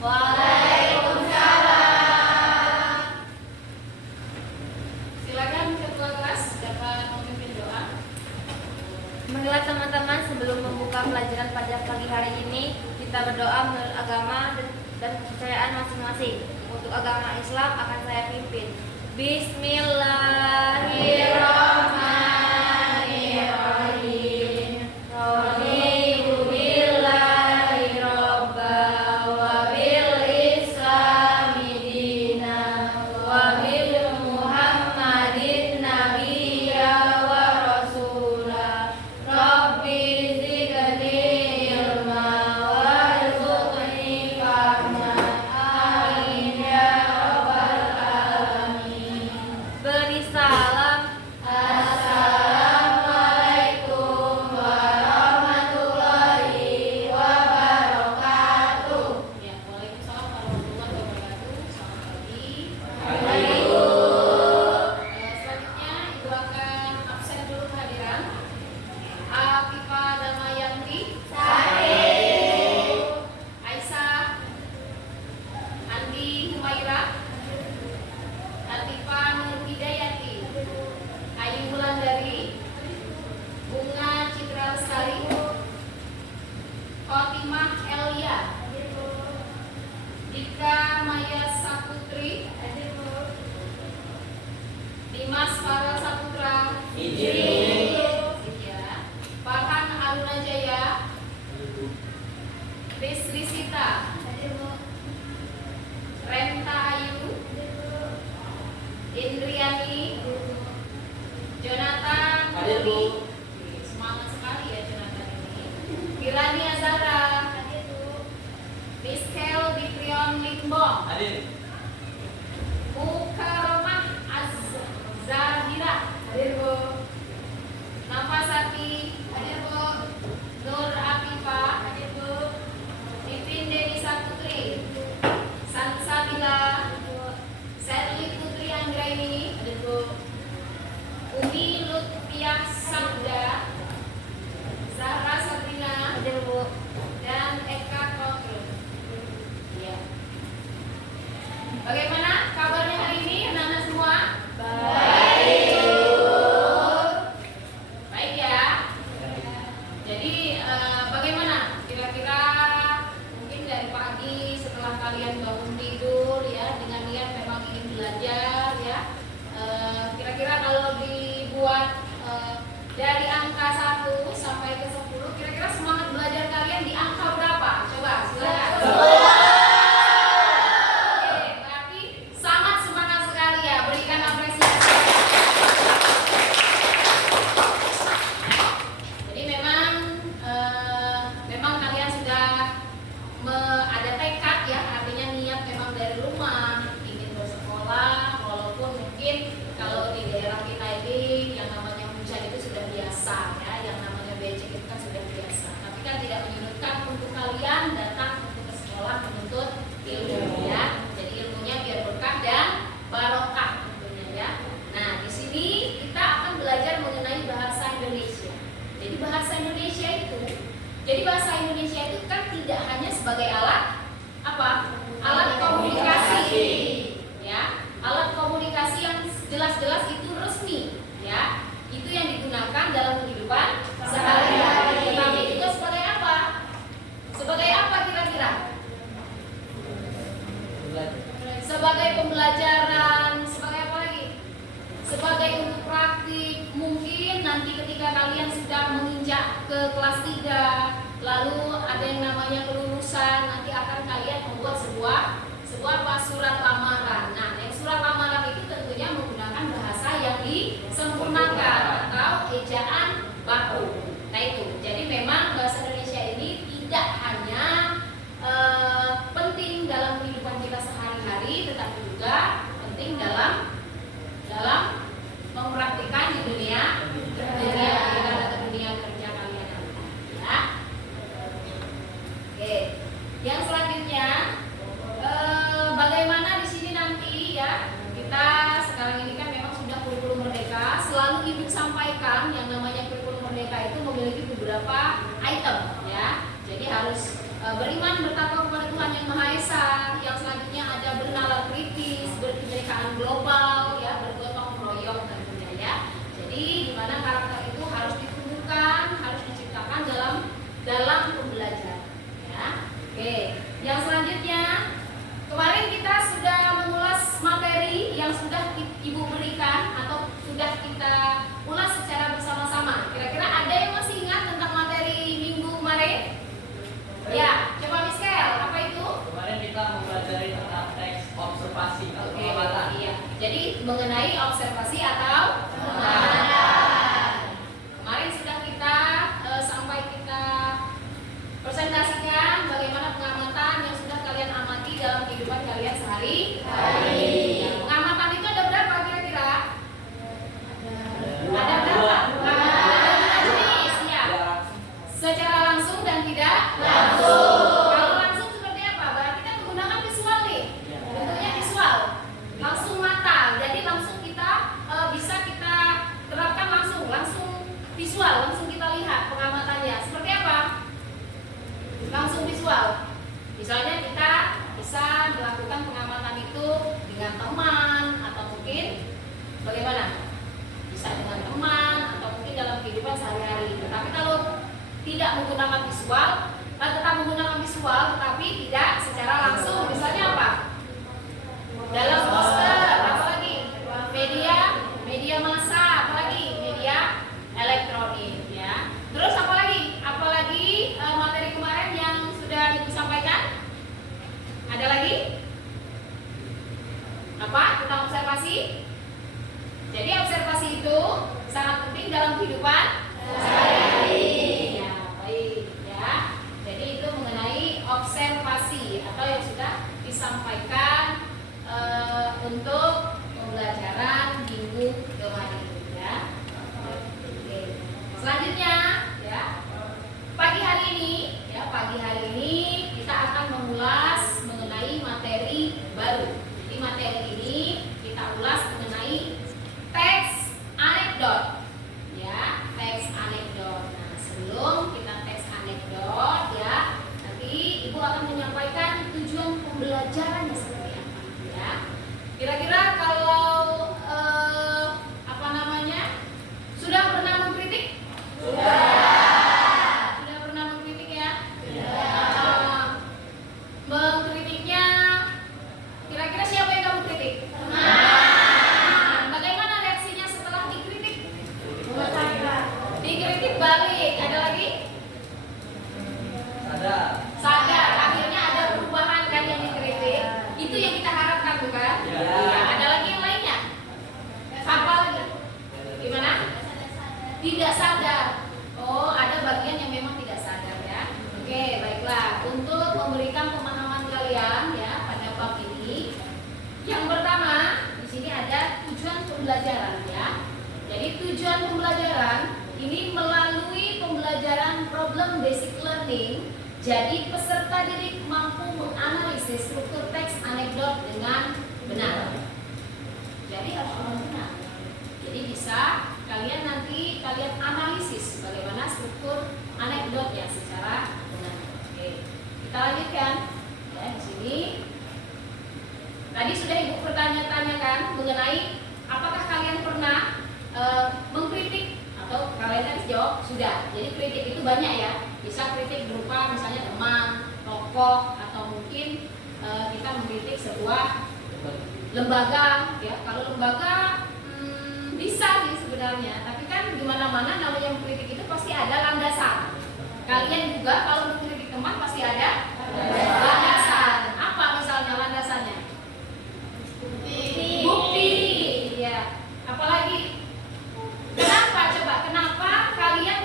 Waalaikumsalam. Silakan ketua kelas dapat memimpin doa. Marilah teman-teman, sebelum membuka pelajaran pada pagi hari ini, kita berdoa menurut agama dan kepercayaan masing-masing. Untuk agama Islam akan saya pimpin. Bismillahirrahmanirrahim. Raditu billahi robba wa bil islami dina wa bil muhammadin nabiyya wa rasula. Rabbi zidni ilma warzuqni fahma. Amin ya rabbal alamin. Beri salam. Assalamualaikum warahmatullahi wabarakatuh. Ya, waalaikumsalam warahmatullahi wabarakatuh. Selamat pagi. Selanjutnya Ibu akan absen dulu kehadiran. Afifa Damayanti, Aisyah, Andi Humaira, Latifa Nur Hidayati, Ayu Wulandari, Bunga Citra Lestari, Fatimah Elia, Dika Maya Saputri, Dimas Farel Saputra, Farhan Aruna Jaya, Rizli Sita, Renta Ayu, Indriani, Jonathan Uli, semangat sekali ya Jonathan ini. Kirani Azara, Miskel Bitrion Limbong, Mukaromah Az-Zahira, Nafasati, Nur Afifa, Pipin Dewi Saputri, Sansabila, Serli Putri Anggraini, Umi Lutfiah Sabda, Zahra Sabrina, dan Eka Kotrun. Ya. Bagaimana kabarnya hari ini anak-anak semua? Baik ya. Jadi bagaimana? Kira-kira mungkin dari pagi setelah kalian bangun tidur ya dengan niat memang ingin belajar ya. Kira-kira kalau dibuat dari angka 1 sampai ke 10, kira-kira semangat belajar kalian di angka berapa? Coba silakan. Oke, berarti sangat semangat sekali ya. Berikan apresiasi. Jadi memang kalian sudah ada tekad ya, artinya niat memang dari rumah ingin bersekolah, walaupun mungkin kalau di daerah kita ini yang namanya hujan itu sudah biasa ya, yang namanya becek itu kan sudah biasa. Tapi kan tidak menyurutkan untuk kalian datang untuk ke sekolah menuntut ilmu ya. Jadi ilmunya biar berkah dan barokah tentunya ya. Nah, di sini kita akan belajar mengenai bahasa Indonesia. Jadi bahasa Indonesia itu kan tidak hanya sebagai alat apa? Alat komunikasi. Ya. Alat komunikasi yang jelas-jelas itu resmi, ya. Itu yang digunakan dalam kehidupan sehari-hari. Tetapi juga sebagai apa? Sebagai apa kira-kira? Sebagai pembelajaran, sebagai apa lagi? Sebagai untuk praktik. Mungkin nanti ketika kalian sudah menginjak ke kelas 3, lalu ada yang namanya kelulusan, nanti akan kalian membuat sebuah surat lamaran. Nah, yang surat lamaran itu tentunya menggunakan bahasa yang disempurnakan atau ejaan baku. Nah itu, jadi memang bahasa Indonesia ini tidak hanya penting dalam kehidupan kita sehari-hari, tetapi juga penting dalam mempraktikkan di dunia atau dunia kerja kalian nanti. Ya. Oke, yang selanjutnya bagaimana di sini nanti ya, kita sekarang ini kan memang sudah kurikulum merdeka. Selalu ibu sampaikan yang namanya kurikulum merdeka itu memiliki beberapa item ya. Jadi harus beriman bertakwa kepada Tuhan yang Maha Esa. Yang selanjutnya ada bernalar kritis, berkebinekaan global, ya, bergotong royong tentunya ya. Jadi di mana karakter itu harus ditumbuhkan, harus diciptakan dalam pembelajaran. Ya. Oke. Yang selanjutnya, kemarin kita sudah mengulas materi yang sudah Ibu berikan atau sudah kita ulas secara bersama-sama. Kira-kira ada yang masih ingat tentang materi minggu kemarin? Ya, coba Miss Kel, apa itu? Kemarin kita mempelajari tentang teks observasi atau Oke, pengamatan. iya. Jadi mengenai observasi atau pengamatan. Kemarin sudah kita sampai kita presentasikan bagaimana pengamatan yang sudah kalian amati dalam kehidupan kalian sehari-hari. Ya, pengamatan itu ada berapa kira-kira? Ada berapa? Pengamatan ada berapa jenis? Ya. Secara langsung dan tidak langsung. Kalau langsung seperti apa? Berarti kan menggunakan visual nih. Bentuknya visual. Langsung mata. Jadi langsung kita bisa kita terapkan langsung visual, langsung kita lihat pengamatannya. Seperti apa? Langsung visual. Misalnya kita bisa melakukan pengamatan itu dengan teman atau mungkin bagaimana? Bisa dengan teman atau mungkin dalam kehidupan sehari-hari. Tetapi kalau tidak menggunakan visual, tetap menggunakan visual tetapi tidak secara langsung. Misalnya apa? Dalam poster, apalagi media massa, apalagi media elektronik ya. Terus apalagi materi kemarin yang sudah disampaikan? Ada lagi? Apa? Tentang observasi? Jadi observasi itu sangat penting dalam kehidupan sehari-hari. Ya, baik ya. Jadi itu mengenai observasi atau yang sudah disampaikan untuk pembelajaran minggu kemarin ya. Oke. Selanjutnya ya. Pagi hari ini kita akan mengulas mengenai materi baru. Jadi materi ini kita ulas mengenai teks anekdot. Ya, teks anekdot. Nah, sebelum kita teks anekdot ya, nanti Ibu akan menyampaikan tujuan pembelajarannya seperti apa ya. Kira-kira kalau sudah pernah mengkritik? Sudah pernah mengkritik ya? Mengkritiknya kira-kira siapa yang kamu kritik? Bagaimana reaksinya setelah dikritik? Dikritik balik. Ada lagi? Sadar. Akhirnya ada perubahan kan yang dikritik. Itu yang kita harapkan bukan? Ya. Ada lagi yang lainnya? Apa lagi? Gimana? Tidak sadar. Oh, ada bagian yang memang tidak sadar ya. Oke, baiklah. Untuk memberikan pemahaman kalian ya pada bab ini, yang pertama di sini ada tujuan pembelajaran ya. Jadi tujuan pembelajaran ini melalui pembelajaran problem basic learning. Jadi peserta didik mampu menganalisis struktur teks anekdot dengan benar. Jadi harus benar. Jadi bisa kalian analisis bagaimana struktur anekdotnya secara benar. Oke, kita lanjutkan ya di sini. Tadi sudah Ibu bertanya-tanyakan mengenai apakah kalian pernah mengkritik atau kalian tadi jawab sudah. Jadi kritik itu banyak ya. Bisa kritik berupa misalnya teman, tokoh atau mungkin kita mengkritik sebuah lembaga ya. Kalau lembaga bisa sih sebenarnya, tapi kan di mana-mana namanya mengkritik itu pasti ada landasan. Kalian juga kalau mengkritik teman pasti ada landasan. Apa misalnya landasannya? Bukti. Ya. Apalagi? Kenapa coba? Kenapa kalian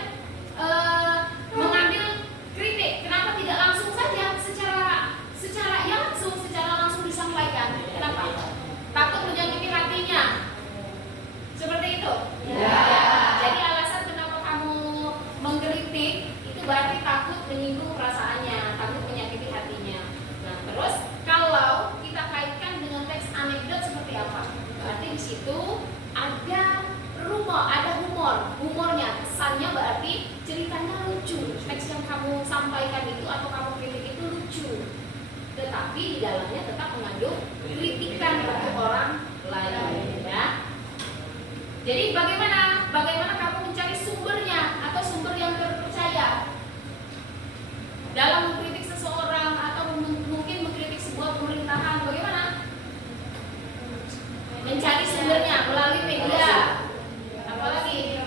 mengambil kritik? Kenapa tidak langsung saja secara langsung disampaikan? Kenapa? Takut menyakiti hatinya. Seperti itu? Ya. Jadi alasan kenapa kamu mengkritik itu berarti takut menyinggung perasaan tapi di dalamnya tetap mengandung kritikan untuk orang lain, ya. Jadi bagaimana kamu mencari sumbernya atau sumber yang terpercaya dalam mengkritik seseorang atau mungkin mengkritik sebuah pemerintahan? Bagaimana? Mencari sumbernya melalui media, apalagi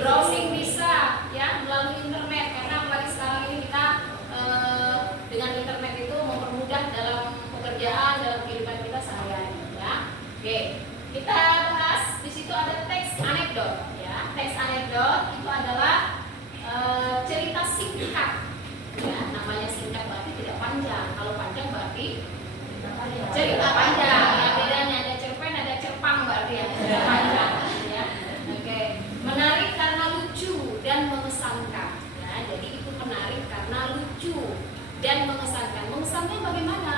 browsing bisa, ya, melalui internet, karena apalagi sekarang ini kita dengan internet itu mempermudah dalam pekerjaan, dalam kehidupan kita sehari-hari, ya. Oke, kita bahas di situ ada teks anekdot, ya. Teks anekdot itu adalah cerita singkat, ya. Namanya singkat berarti tidak panjang. Kalau panjang berarti cerita panjang. Ya, bedanya ada cerpen, ada cerpang berarti ya. Cerita panjang, ya. Oke, menarik karena lucu dan mengesankan. Ya, jadi itu menarik karena lucu dan mengesankan. Mengesankan bagaimana?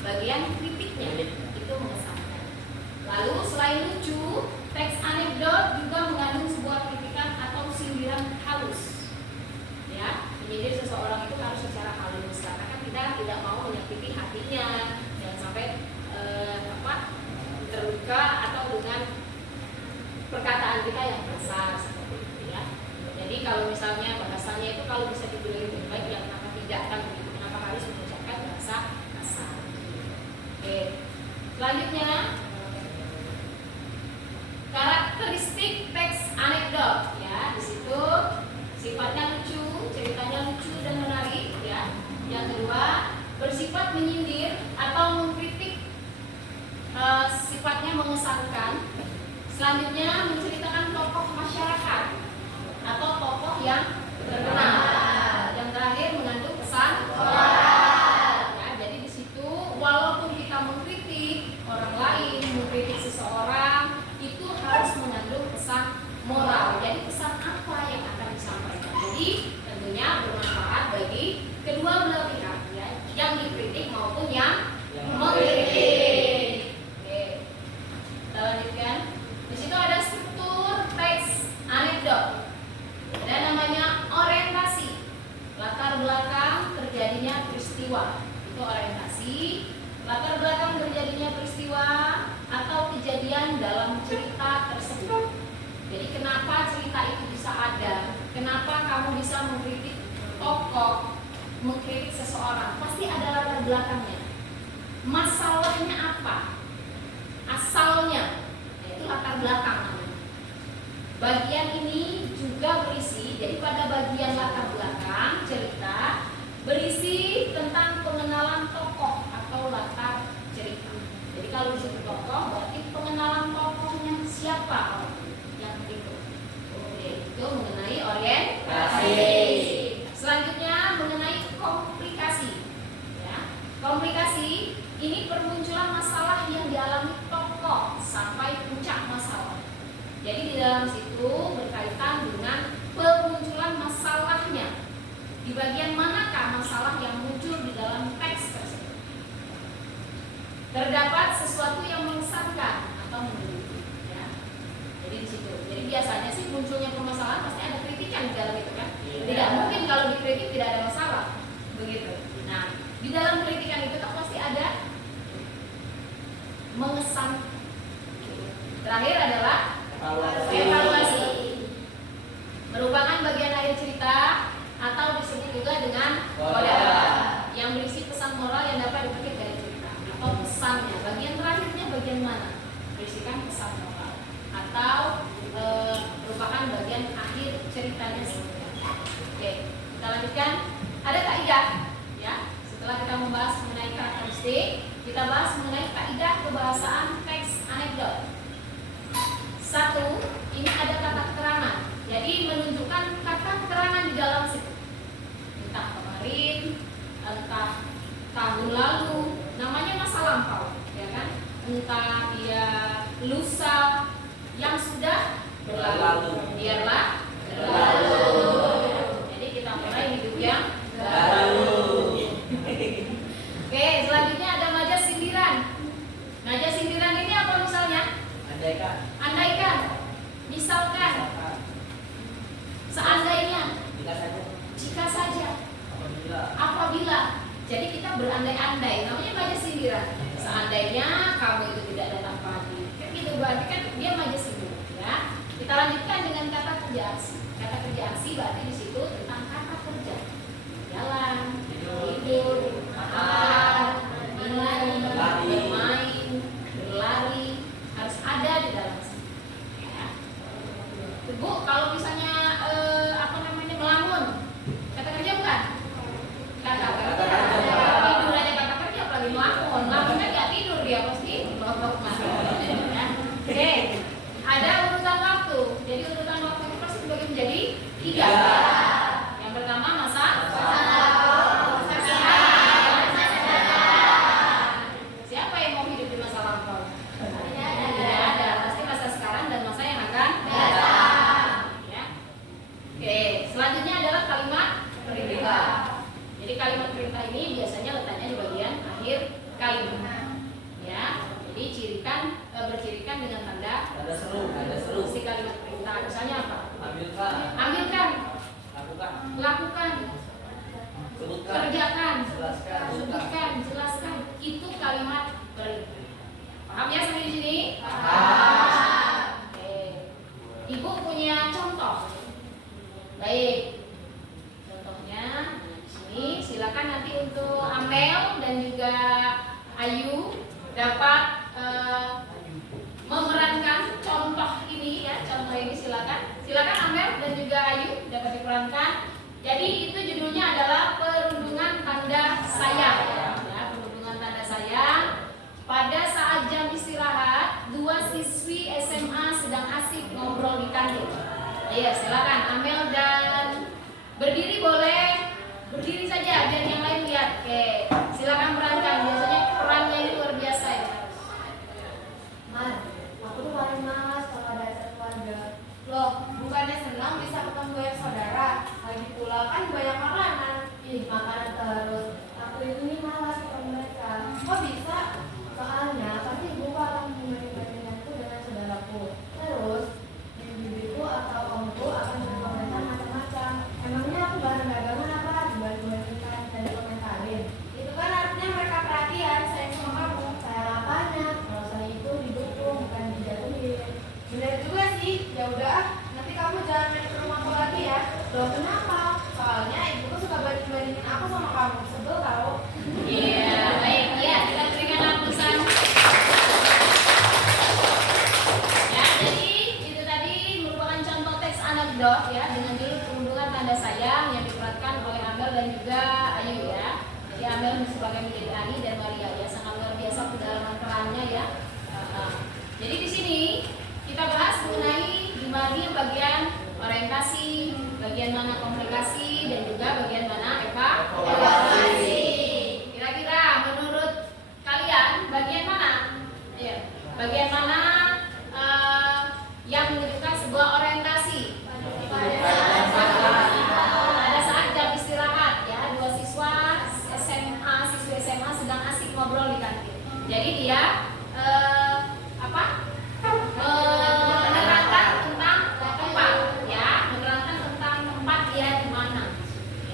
Bagian kritiknya itu mengesankan. Lalu selain lucu, teks anekdot juga mengandung sebuah kritikan atau sindiran halus. Ya, menyindir seseorang itu harus secara halus karena kan kita tidak mau menyakiti hatinya, jangan sampai terluka atau dengan perkataan kita yang kasar seperti itu, ya. Jadi kalau misalnya bahasannya itu kalau bisa dibilang lebih baik, ya kenapa tidak, kan begitu, kenapa harus mengucapkan bahasa kasar. Oke, selanjutnya karakteristik teks anekdot, ya. Di situ sifatnya lucu, ceritanya lucu dan menarik, ya. Yang kedua, bersifat menyindir atau mengkritik, sifatnya mengesankan. Selanjutnya menceritakan tokoh masyarakat atau tokoh yang terkenal. Yang terakhir mengandung pesan moral. Ya, jadi di situ walaupun kita mengkritik orang lain, mengkritik seseorang, itu harus mengandung pesan moral. Jadi pesan apa yang akan disampaikan? Jadi tentunya bermanfaat bagi kedua belah pihak, ya, yang dikritik maupun yang mengkritik. Oke, kita lanjutkan. Di situ ada struktur teks anekdot. Ada namanya orientasi, latar belakang terjadinya peristiwa. Itu orientasi, latar belakang terjadinya peristiwa atau kejadian dalam cerita tersebut. Jadi kenapa cerita itu bisa ada? Kenapa kamu bisa mengkritik tokoh, mengkritik seseorang? Pasti ada latar belakangnya. Masalahnya apa? Asalnya, yaitu latar belakang namanya. Bagian ini juga berisi, jadi pada bagian latar belakang cerita berisi tentang pengenalan tokoh atau latar cerita. Jadi kalau disebut tokoh berarti pengenalan tokohnya siapa orang yang itu. Oke, itu mengenai orientasi. Selanjutnya mengenai komplikasi. Ya, komplikasi ini permunculan masalah yang dialami tokoh sampai puncak masalah. Jadi di dalam situ berkaitan dengan permunculan masalahnya. Di bagian manakah masalah yang muncul di dalam teks tersebut? Terdapat sesuatu yang mengesankan atau menggelitik, ya. Jadi di situ. Jadi biasanya sih munculnya permasalahan pasti ada kritikan di dalam itu, kan? Tidak mungkin kalau dikritik tidak ada masalah, begitu. Nah, di dalam kritikan itu kan pasti ada mengesankan. Terakhir adalah evaluasi. Merupakan bagian akhir cerita atau disebut juga dengan coda yang berisi pesan moral yang dapat dipetik dari cerita atau pesannya. Bagian terakhirnya bagian mana? Berisikan pesan moral atau merupakan bagian akhir ceritanya sendiri. Oke, kita lanjutkan. Ada kaidah, ya. Setelah kita membahas mengenai karakteristik, kita bahas mengenai kaidah kebahasaan teks anekdot. Satu, ini ada kata keterangan. Jadi menunjukkan kata keterangan di dalam situ. Entah kemarin, entah tahun lalu, namanya masa lampau, ya kan? Entah dia lusa yang sudah berlalu, biarlah berlalu. Jadi kita mulai hidup yang baru. Oke, selanjutnya ada majas sindiran. Majas sindiran ini apa misalnya? Andaikan, misalkan, seandainya, jika saja, apabila. Jadi kita berandai-andai. Namanya giliran. Seandainya kamu itu tidak datang pagi, kan gitu berarti kan dia maju sibuk, ya. Kita lanjutkan dengan kata kerja aksi. Kata kerja aksi berarti di situ tentang kata kerja. Jalan, tidur, makan, minum, bermain, berlari, harus ada di dalam sini. Ya. Bu, kalau misalnya melamun, kata kerja bukan? Kata kerja. Tidur aja kata kerja, apalagi melamun. Melamun kan nggak tidur dia pasti babak mati. Ya. Oke, ada urutan waktu. Jadi urutan waktu itu pasti dibagi menjadi 3. Yang pertama masa. Siapa yang mau hidup di masa lampau? Tidak ada. Pasti masa sekarang dan masa yang akan datang. Ya. Oke, selanjutnya adalah kalimat perintah. Jadi kalimat perintah ini biasanya letaknya di bagian akhir kalimat. Ya, jadi bercirikan dengan tanda seru. Si kalimat perintah. Misalnya apa? Ambilkan, lakukan, sebutkan, kerjakan, jelaskan, sebutkan, jelaskan. Itu kalimat perintah. Paham ya sampai di sini? Oke. Ibu punya contoh. Baik. Contohnya di sini silakan nanti untuk Amel dan juga Ayu dapat memerankan contoh ini ya. Contoh ini silakan. Silakan Amel dan juga Ayu dapat diperankan. Jadi itu judulnya adalah perundungan tanda sayang. Ya, perundungan tanda sayang. Pada saat jam istirahat, 2 siswi SMA sedang asik ngobrol di kantin. Iya, silakan Amel dan berdiri boleh, berdiri saja biar yang lain lihat. Oke, silakan perankan. Biasanya perannya ini luar biasa ya. Man, aku tuh paling malas kalau ada acara keluarga. Loh, bukannya senang bisa ketemu banyak saudara? Lagi pula kan banyak makanan. Ih, makanan terus. Aku itu nih malas ketemu mereka. Kok bisa? Soalnya pasti ibu akan membanding-bandingkanku dengan saudaraku. Terus, bibiku atau omku akan berkomentar macam-macam. Emangnya aku bahan dagangan apa? Dibanding-bandingkan dan dikomentarin. Itu kan artinya mereka perhatian, sayang sama kamu. Sayang apanya? Kalau saya itu didukung, bukan dijatuhin. Bener juga sih. Ya udah, nanti kamu jangan main ke rumahku lagi ya. Loh kenapa? Soalnya ibuku suka banding-bandingin aku sama kamu. Sebel tau. Iya, baik. Ya, kita berikan lapisan. Ya, jadi itu tadi merupakan contoh teks anekdot ya dengan judul perundungan tanda sayang yang diperankan oleh Amel dan juga Ayu ya. Jadi Amel sebagai menjadi Ani dan Maria ya, sangat luar biasa kedalaman perannya ya. Jadi di sini kita bahas mengenai di bagian orientasi, bagian mana komunikasi dan juga bagian mana evaluasi. Kira-kira menurut kalian bagian mana? Ya, bagian mana yang menunjukkan sebuah orientasi? Pada saat jam istirahat ya, 2 siswi SMA sedang asik ngobrol di kantin. Jadi dia menerangkan tentang tempat ya, menerangkan tentang tempat dia di mana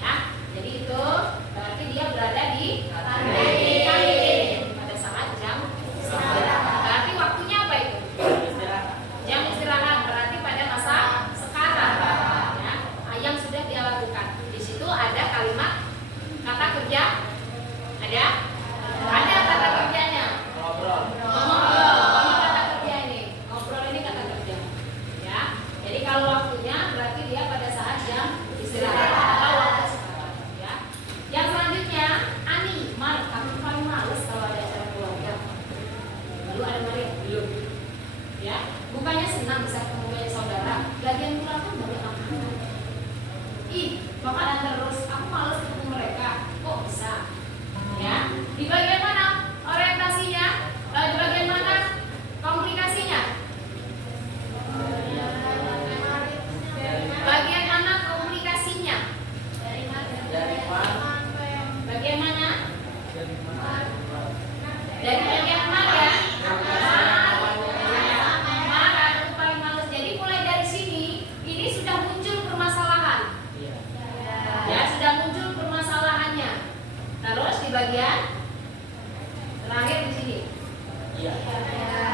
ya. Jadi itu berarti dia berada di kantin pada saat jam istirahat. Berarti waktunya apa itu? Jam istirahat, berarti pada masa sekarang ya, yang sudah dia lakukan. Di situ ada kalimat kata kerja, ada kata kerjanya. Ngobrol. Ini kata kerja ini. Ngobrol ini kata kerja. Ya. Jadi kalau waktunya berarti dia pada saat jam istirahat atau waktu sekarang. Ya. Yang selanjutnya Ani, kamu paling males kalau ada acara keluarga. Lalu ada Maria, belum. Ya. Bukannya senang bisa ketemu banyak saudara. Lagian pulang kan banyak makanan. Ih, makanan terus. Aku males ketemu mereka. Kok bisa? Ya. Di bagian mana orientasinya? Di bagian mana komunikasinya? Bagian mana komunikasinya? Bagian mana? Dari bagian mana ya? Marah itu paling males. Jadi mulai dari sini ini sudah muncul permasalahan. Ya, sudah muncul permasalahannya. Terus di bagian Terakhir di sini. Iya.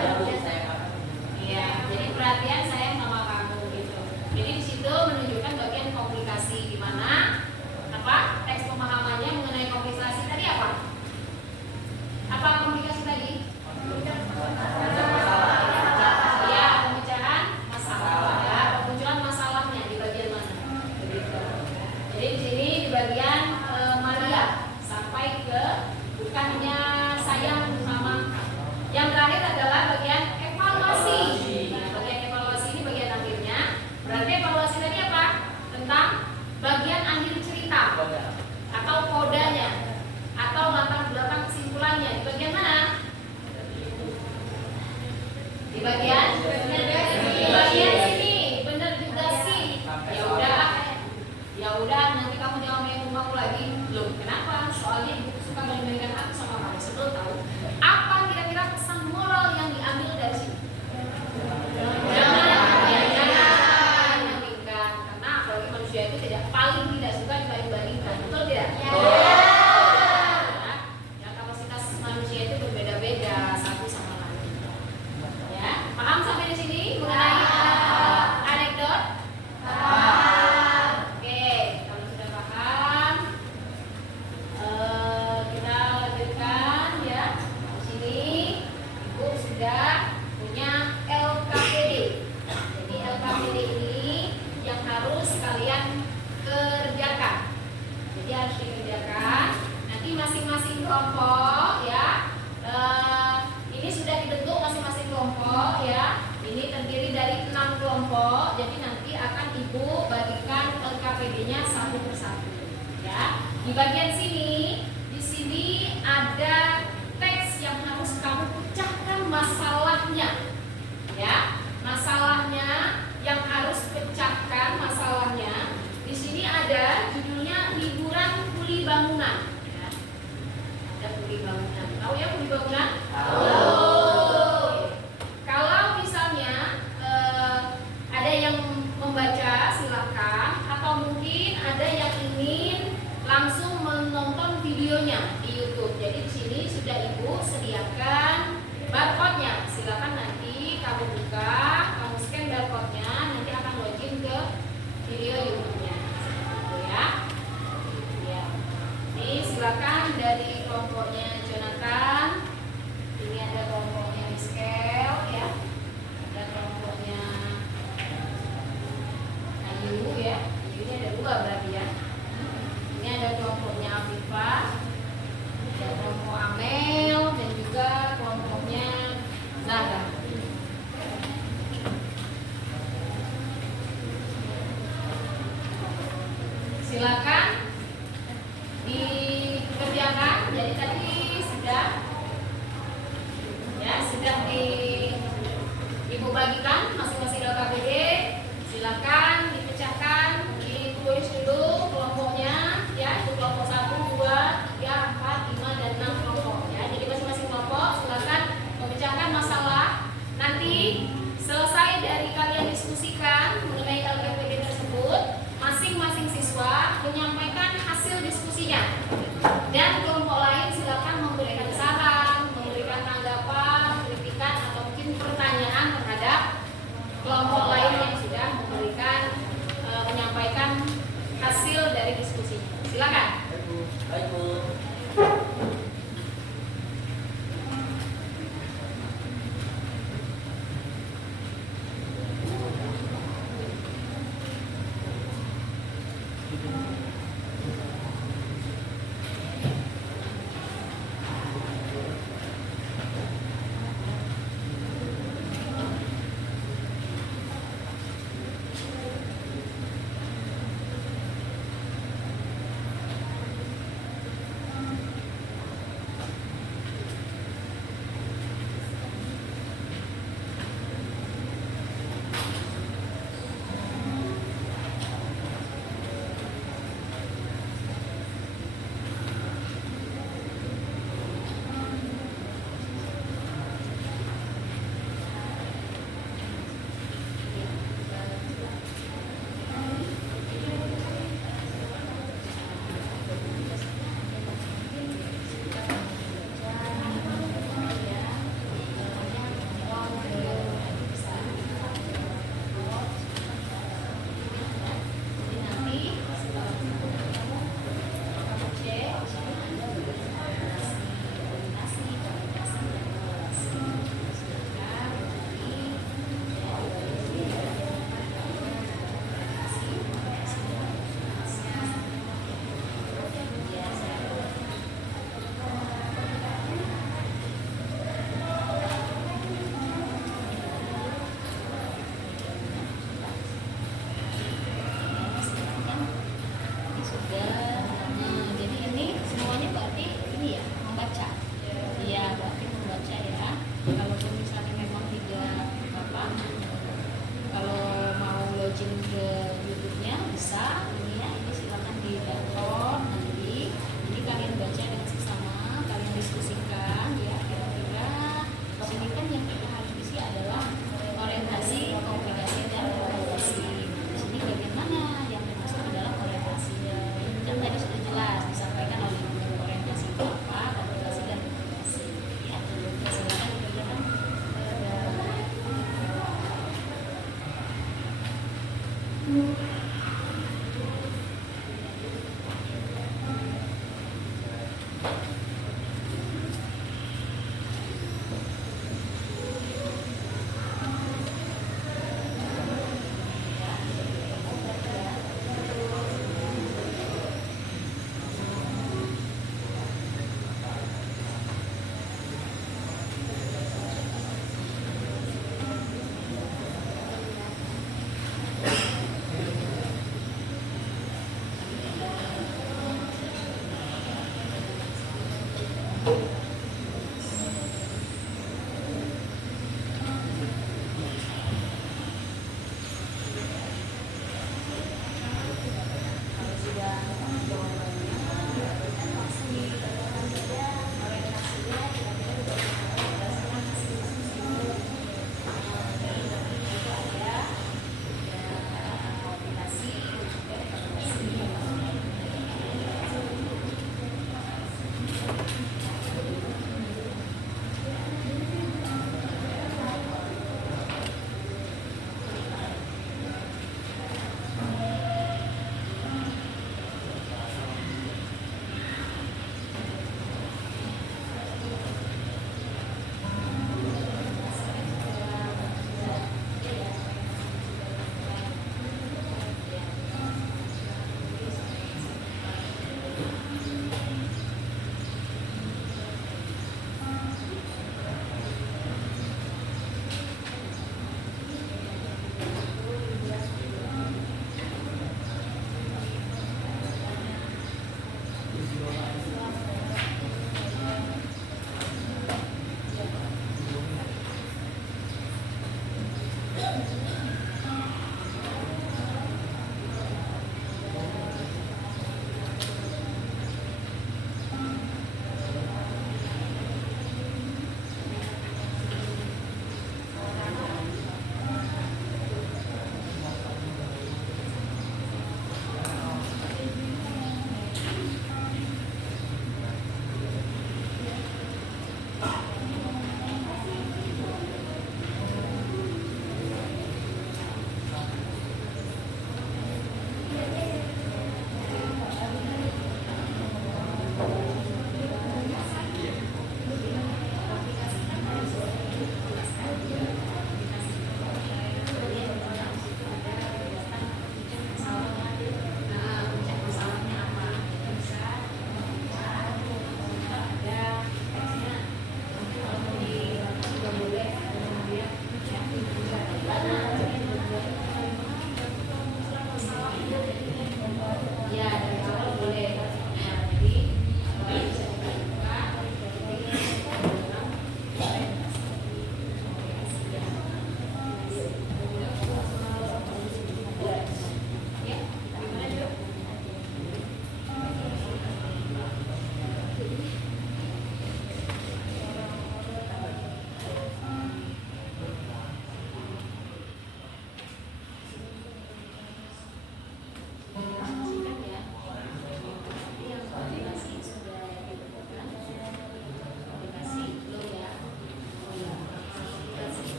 Ya Bu, saya paham. Iya, jadi perhatian sayang sama kamu gitu. Jadi di situ menunjukkan bagian komunikasi di mana apa? Teks pemahamannya mengenai komunikasi tadi apa? Apa komunikasi tadi? Iya, pemecahan masalah. Ya, pemunculan masalahnya di bagian mana? Begitu. Jadi di sini di bagian Maria sampai ke bukannya sayang sama. Yang terakhir adalah bagian evaluasi. Nah, bagian evaluasi ini bagian akhirnya. Berarti evaluasi tadi apa? Tentang bagian akhir cerita atau kodanya atau latar belakang kesimpulannya. Di bagian mana? Di bagian sini. Bener juga sih. Ya udah nanti kamu jangan main rumahku lagi. Loh, kenapa? Soalnya ibu suka memberikan aku sama kamu. Sebelum tahu apa kira-kira pesan moral yang diambil dari sini? Jangan membandingkan, karena apalagi manusia itu paling tidak suka dibanding-bandingkan, betul tidak? Ya, kapasitas manusia itu berbeda-beda satu sama lain. Ya, paham sampai di sini mengenai anekdot? Oke, kalau sudah paham, kita lanjutkan ya. Di sini ibu sudah punya LKPD. Jadi LKPD ini yang harus kalian kerjakan. Jadi harus dikerjakan. Nanti masing-masing kelompok ya. Ini sudah dibentuk masing-masing kelompok ya. Ini terdiri dari 6 kelompok. Jadi nanti akan ibu bagikan LKPD-nya satu persatu. Ya. Di bagian sini, di sini ada teks yang harus kamu pecahkan masalahnya. Ya, masalahnya yang harus pecahkan masalahnya. Di sini ada judulnya liburan kuli bangunan. Ya. Ada kuli bangunan. Tahu ya kuli bangunan? Kalau misalnya ada yang membaca silakan, atau mungkin ada yang ingin langsung menonton videonya di YouTube. Jadi di sini sudah ibu sediakan barcode-nya. Silakan nanti kamu buka, kamu scan barcode-nya, nanti akan login ke video YouTube-nya. Gitu ya. Ya. Ini silakan dari kelompoknya Jonathan. Ini ada kelompoknya Miskel ya. Ada kelompoknya Ayu ya. Ayu ini ada 2 berarti ya. Ini ada kelompoknya Afifah, ada kelompok Amel, dan juga kelompoknya Zahra. Silakan dikerjakan. Jadi tadi sudah ibu bagikan masing-masing LKPD. Silakan dipecahkan, ditulis dulu kelompoknya ya. Itu kelompok 1, 2, 3, 4, 5, dan 6 kelompok ya. Jadi masing-masing kelompok silakan memecahkan masalah. Nanti selesai dari kalian diskusikan mengenai LKPD tersebut, masing-masing siswa menyampaikan hasil diskusinya. Dan kelompok lain silakan memberikan saran, memberikan tanggapan, kritikan, atau mungkin pertanyaan terhadap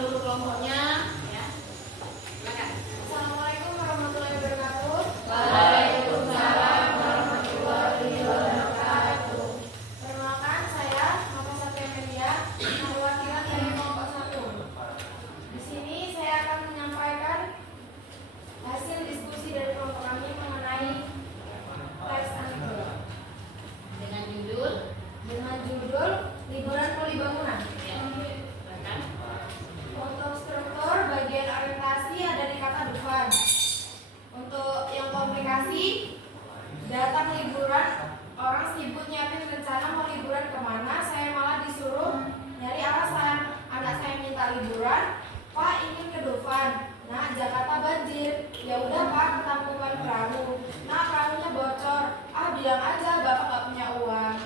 dulu kelompoknya, ya. Silakan. Assalamualaikum warahmatullahi wabarakatuh. Waalaikumsalam warahmatullahi wabarakatuh. Perkenalkan, saya Mama Satya Media, perwakilan dari kelompok 1. Di sini saya akan menyampaikan hasil diskusi dari kelompok kami mengenai teks anekdot Dengan judul liburan kuli bangunan. ya, silakan. Untuk struktur bagian orientasi ada di kata depan. Untuk yang komplikasi, datang liburan, orang sibuk nyiapin rencana mau liburan kemana, saya malah disuruh nyari alasan. Anak saya minta liburan, Pak ingin ke Dufan. Nah, Jakarta banjir. Ya udah Pak, ketampungan perahu. Nah, perahunya bocor. Ah, bilang aja Bapak gak punya uang.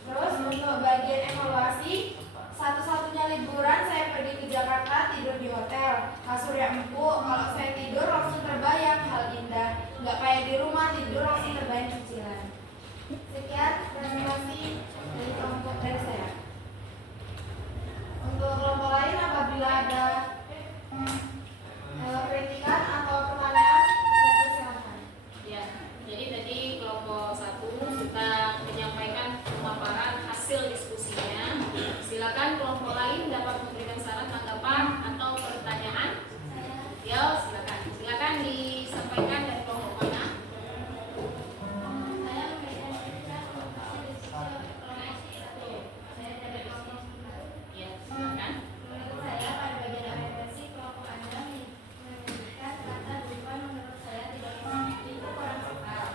Terus untuk bagian evaluasi, satu-satunya liburan saya pergi ke Jakarta tidur di hotel. Kasurnya empuk, kalau saya tidur langsung terbayang hal indah. Nggak kayak di rumah tidur langsung terbayang cicilan. Sekian presentasi dari kelompok dari saya. Untuk kelompok lain apabila ada kritikan atau pertanyaan, saya persilahkan. Ya, jadi tadi kelompok 1 kita menyampaikan pemaparan hasil diskusinya. Silakan kelompok lain dapat memberikan saran, tanggapan atau pertanyaan. Ya, silakan. Silakan disampaikan dari kelompok mana? Saya memberikan cerita hasil diskusi kelompok 1. Saya dari kelompok 9. Ya, silakan. Menurut saya pada bagian orientasi kelompok Anda menyebutkan kata Dufan menurut saya tidak itu kurang tepat.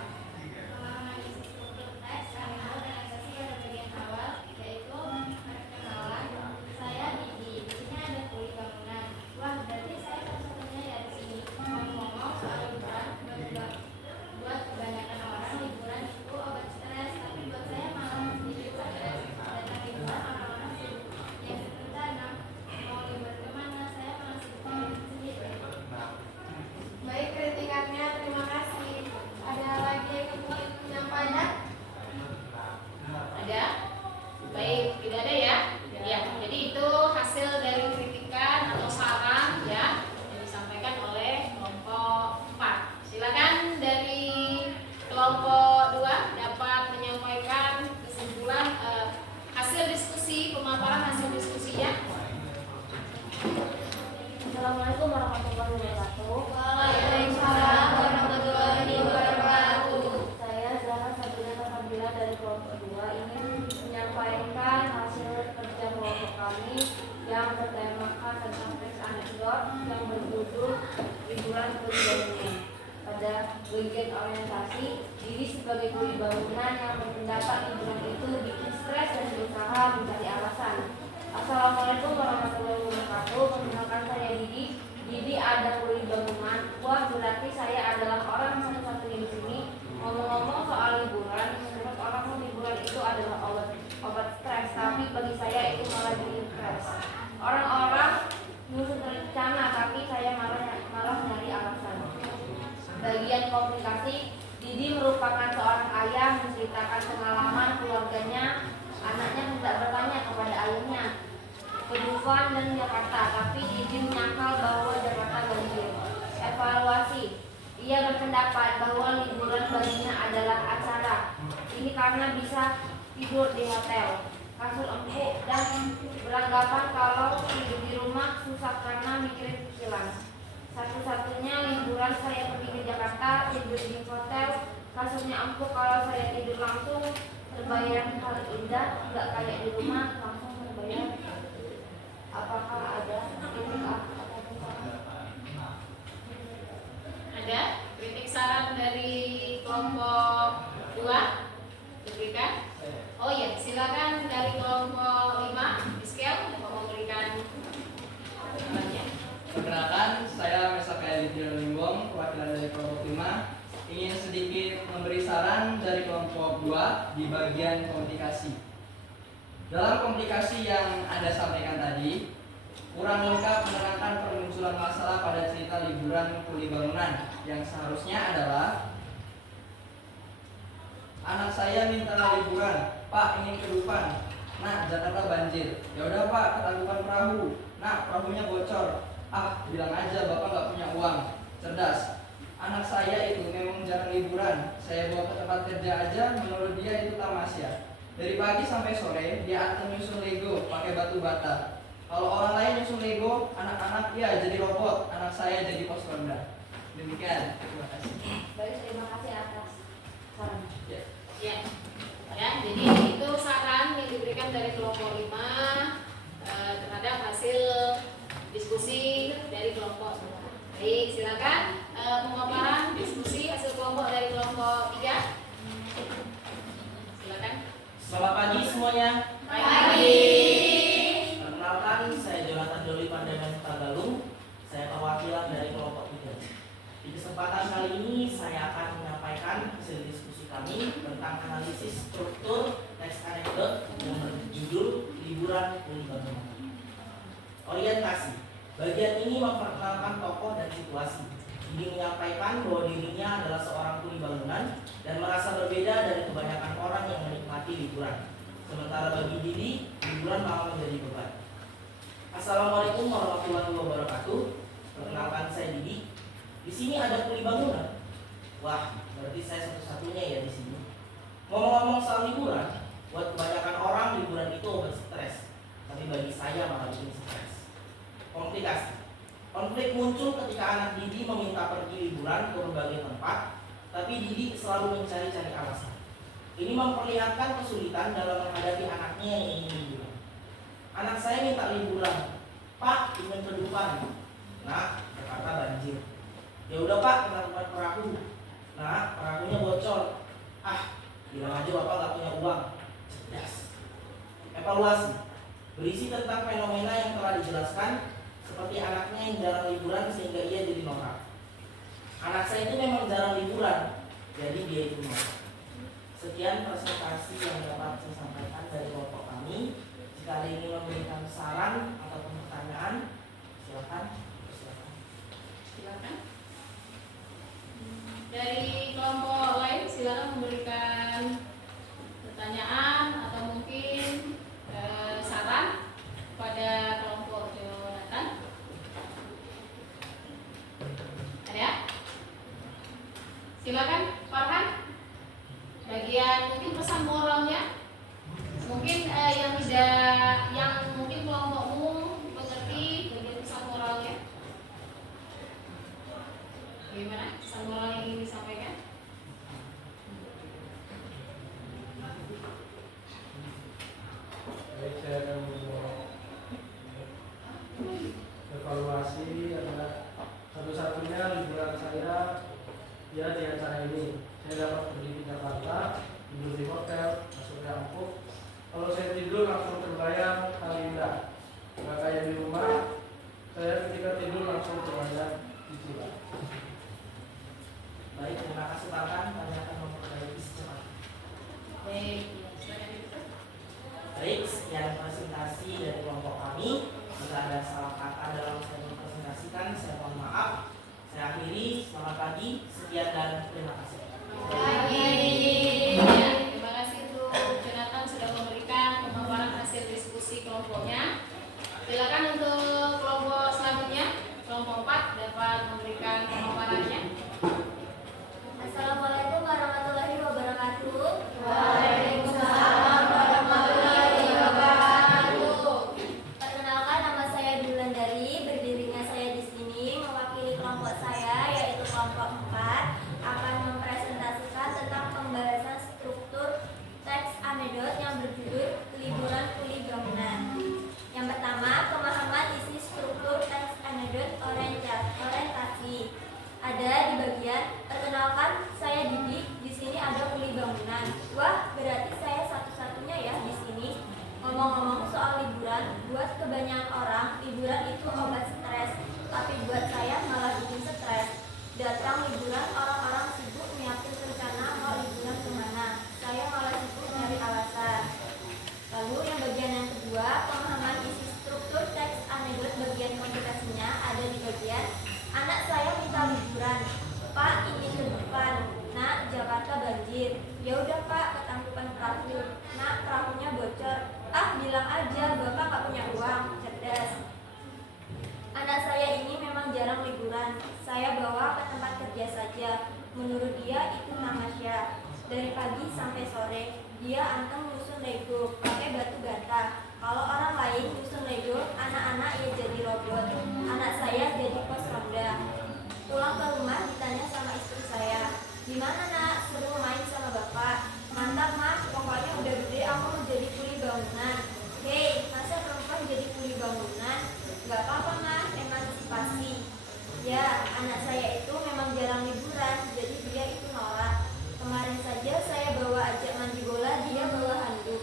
Pemahaman isi struktur teks anekdot dan orientasi pada bagian awal yaitu perkenalan. Saya Didi. Di sini ada kuli bangunan. Wah, berarti saya satu-satunya ya di sini. Ngomong-ngomong soal liburan, buat kebanyakan orang liburan itu obat stres, tapi buat saya malah sedikit stres. Datang liburan orang-orang sibuk yang rencana mau liburan kemana, saya malah sibuk sendiri. Baik kritikannya, terima kasih. Ada lagi yang ingin menyampaikan? Ada? Baik, tidak ada ya? Ya, jadi itu hasil dari kritikan atau saran ya yang disampaikan oleh kelompok 4. Silakan dari kelompok 2 dapat menyampaikan kesimpulan hasil diskusi, pemaparan hasil diskusinya. Assalamualaikum warahmatullahi wabarakatuh. Waalaikumsalam warahmatullahi wabarakatuh. Saya Zahra Sabrina Nurhadila dari kelompok 2 ingin menyampaikan hasil kerja kelompok kami yang bertemakan tentang teks anekdot yang berjudul liburan kuli bangunan. Pada bagian orientasi, diri sebagai kuli bangunan yang berpendapat liburan itu bikin stres dan berusaha mencari alasan. Assalamualaikum warahmatullahi wabarakatuh. Perkenalkan saya Didi. Didi ada kuli bangunan. Wah, berarti saya adalah orang satu-satunya di sini. Ngomong-ngomong soal liburan, menurut orang liburan itu adalah obat stres, tapi bagi saya itu malah bikin stres. Orang-orang nyusun rencana, tapi saya malah nyari alasan. Bagian komplikasi, Didi merupakan seorang ayah menceritakan pengalaman keluarganya. Anaknya tidak bertanya kepada ayahnya ke Dufan dan Jakarta, tapi Didi menyangkal bahwa Jakarta banjir. Evaluasi, ia berpendapat bahwa liburan baginya adalah acara. Ini karena bisa tidur di hotel, kasur empuk, dan beranggapan kalau tidur di rumah susah karena mikirin cicilan. Satu-satunya liburan saya pergi ke Jakarta, tidur di hotel, kasurnya empuk, kalau saya tidur langsung terbayang hal indah, nggak kayak di rumah langsung terbayang. Apakah ada kritik atau Ada kritik saran dari kelompok 2 diberikan? Oh iya, silakan dari kelompok 5 Iskel yang mau memberikan jawabannya. Perkenalkan, saya Mesaka Elidil Limbong, perwakilan dari kelompok 5. Ingin sedikit memberi saran dari kelompok 2 di bagian komunikasi. Dalam komunikasi yang Anda sampaikan tadi, kurang lengkap menerangkan permunculan masalah pada cerita liburan kuli bangunan yang seharusnya adalah anak saya minta liburan, Pak ingin ke Dufan. Nak, Jakarta banjir. Ya udah Pak, ketanggupan perahu. Nak, perahunya bocor. Ah, bilang aja Bapak nggak punya uang. Cerdas. Anak saya itu memang jarang liburan. Saya bawa ke tempat kerja aja, menurut dia itu tamasya. Dari pagi sampai sore, dia akan nyusun Lego pakai batu bata. Kalau orang lain nyusun Lego, anak-anak ya jadi robot, anak saya jadi pos ronda. Demikian, terima kasih. Baik, terima kasih atas saran. Ya. Ya. Ya, jadi itu saran yang diberikan dari kelompok 5 terhadap hasil diskusi dari kelompok 2. Baik, silakan pemaparan diskusi hasil kelompok dari kelompok 3. Silakan. Selamat pagi semuanya. Pagi. Perkenalkan, saya Jonathan Doli Pandangan Tagalung. Saya perwakilan dari kelompok 3. Di kesempatan kali ini saya akan menyampaikan hasil diskusi kami tentang analisis struktur teks anekdot yang berjudul Liburan Kuli Bangunan. Orientasi. Bagian ini memperkenalkan tokoh dan situasi. Didi menyampaikan bahwa dirinya adalah seorang kuli bangunan dan merasa berbeda dari kebanyakan orang yang menikmati liburan. Sementara bagi Didi, liburan malah menjadi beban. Assalamualaikum warahmatullahi wabarakatuh. Perkenalkan, saya Didi. Di sini ada kuli bangunan. Wah, berarti saya satu-satunya ya di sini. Ngomong-ngomong soal liburan, buat kebanyakan orang liburan itu obat stres, tapi bagi saya malah bikin stres. Komplikasi. Konflik muncul ketika anak Didi meminta pergi liburan ke berbagai tempat, tapi Didi selalu mencari-cari alasan. Ini memperlihatkan kesulitan dalam menghadapi anaknya yang ingin liburan. Anak saya minta liburan, Pak, ingin ke Dufan. Nah, Jakarta banjir. Ya udah Pak, ketanggupan perahu. Nah, perahunya bocor. Ah, bilang aja Bapak nggak punya uang. Cerdas. Evaluasi berisi tentang fenomena yang telah dijelaskan, seperti anaknya yang jarang liburan sehingga ia jadi norak. Anak saya itu memang jarang liburan, jadi dia itu norak. Sekian presentasi yang dapat saya sampaikan dari kelompok kami. Jika ada yang ingin memberikan saran ataupun pertanyaan, silakan. Silakan. Dari kelompok lain silakan memberikan pertanyaan atau mungkin saran pada kelompok Jonathan. Ada? Silakan, Farhan. Bagian mungkin pesan moralnya, mungkin yang mungkin kelompokmu mengerti bagian pesan moralnya. Bagaimana pesan moral yang ingin disampaikan? Baik, saya akan evaluasi adalah satu-satunya liburan saya ya di acara ini. Saya dapat pergi ke Jakarta, tidur di hotel, masuk ke Ampuk. Kalau saya tidur langsung terbayang hal indah. Nggak kayak di rumah, saya ketika tidur langsung terbayang itulah. Baik, terima kasih Farhan. Kami akan memperbaiki secepatnya. Baik, silakan Ibu. Baik, sekian presentasi dari kelompok kami. Jika ada salah kata dalam saya mempresentasikan, saya mohon maaf. Saya akhiri. Selamat pagi. Sekian dan terima kasih. Pagi. Ya, terima kasih untuk Jonathan sudah memberikan pemaparan hasil diskusi kelompoknya. Silakan untuk Menurut dia itu tamasya. Dari pagi sampai sore dia anteng nyusun Lego pakai batu bata. Kalau orang lain nyusun Lego, anak-anak ya jadi robot, anak saya jadi pos ronda. Pulang ke rumah ditanya sama istri saya, gimana nak, seru main sama bapak? Mantap mas, pokoknya udah gede aku mau jadi kuli bangunan. Hei, masa perempuan jadi kuli bangunan? Gak apa-apa mas, emansipasi. Ya, anak saya itu memang jarang liburan, jadi dia itu norak. Kemarin saja saya bawa ajak mandi bola, dia bawa handuk.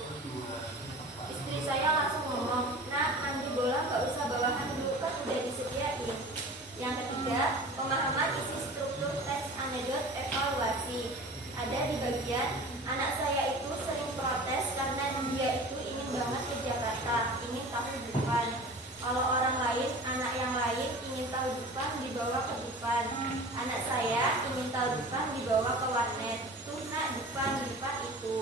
Istri saya langsung ngomong, nah mandi bola gak usah bawa handuk, kan udah disediain. Yang ketiga, pemahaman isi struktur teks anedot evaluasi. Ada di bagian, anak saya itu sering protes karena dia itu ingin banget ke Jakarta, ingin tahu Dufan. Kalau orang lain, anak yang lain ingin tahu Dufan dibawa ke Dufan. Anak saya ingin tahu Dufan dibawa ke warnet. Tuh nak, Dufan itu.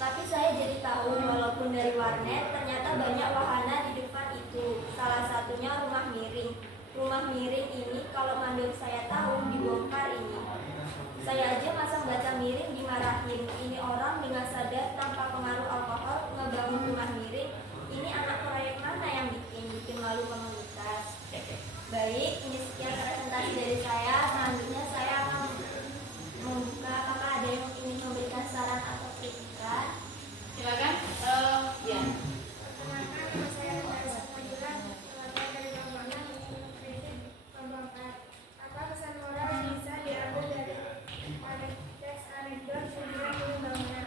Tapi saya jadi tahu walaupun dari warnet ternyata banyak wahana di depan itu. Salah satunya rumah miring. Rumah miring ini kalau mandor saya tahu dibongkar ini. Saya aja masang bata miring dimarahin. Ini orang dengan sadar tanpa pengaruh alkohol ngebangun rumah miring. Ini anak proyek mana yang bikin malu komunitas. Baik, ini sekian presentasi dari saya. Selanjutnya saya akan membuka, apakah ada yang ingin memberikan saran atau kritikan? Silakan. Ya. Perkenalkan, nama saya Raisa Fadila, saya dari Bangkalan, kritik pembongkar. Apa pesan moral yang bisa diambil dari teks anekdot sejarah bangunan?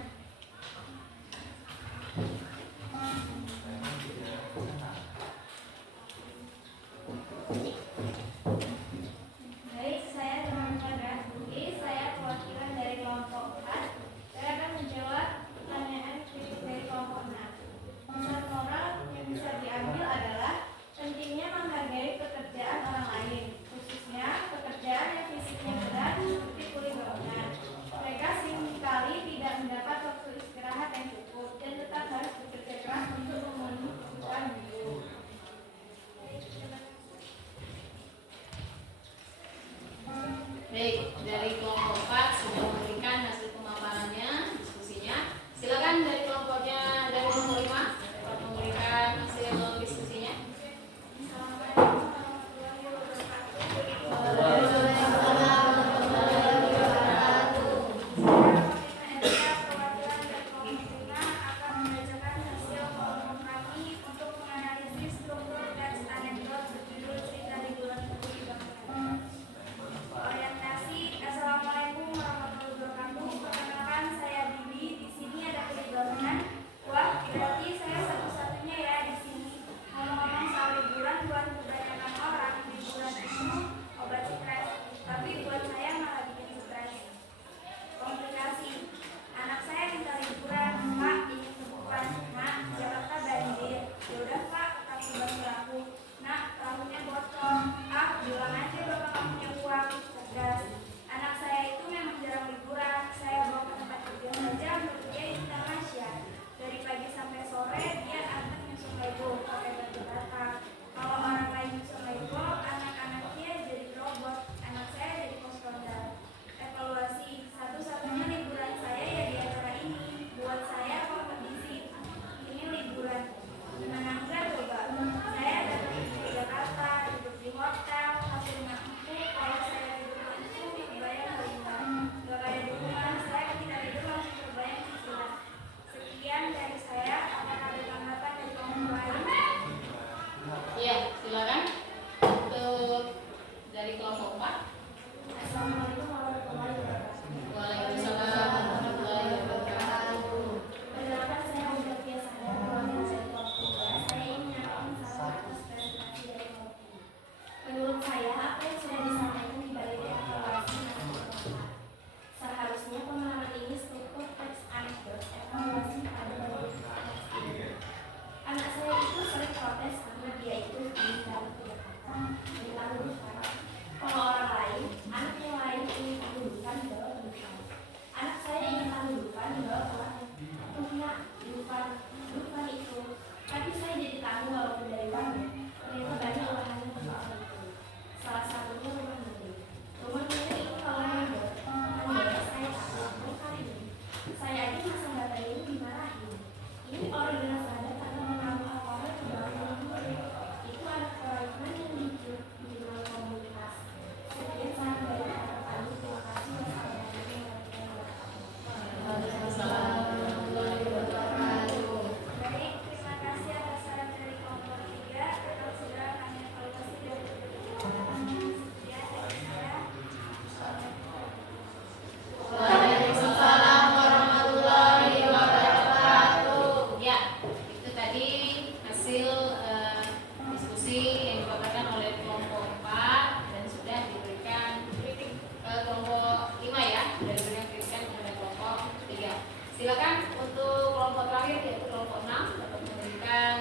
diskusi yang dipaparkan oleh kelompok 4 dan sudah diberikan kritik ke kelompok 5 ya, dari berikan kritikan kepada kelompok 3. Silakan untuk kelompok terakhir yaitu kelompok 6 dapat memberikan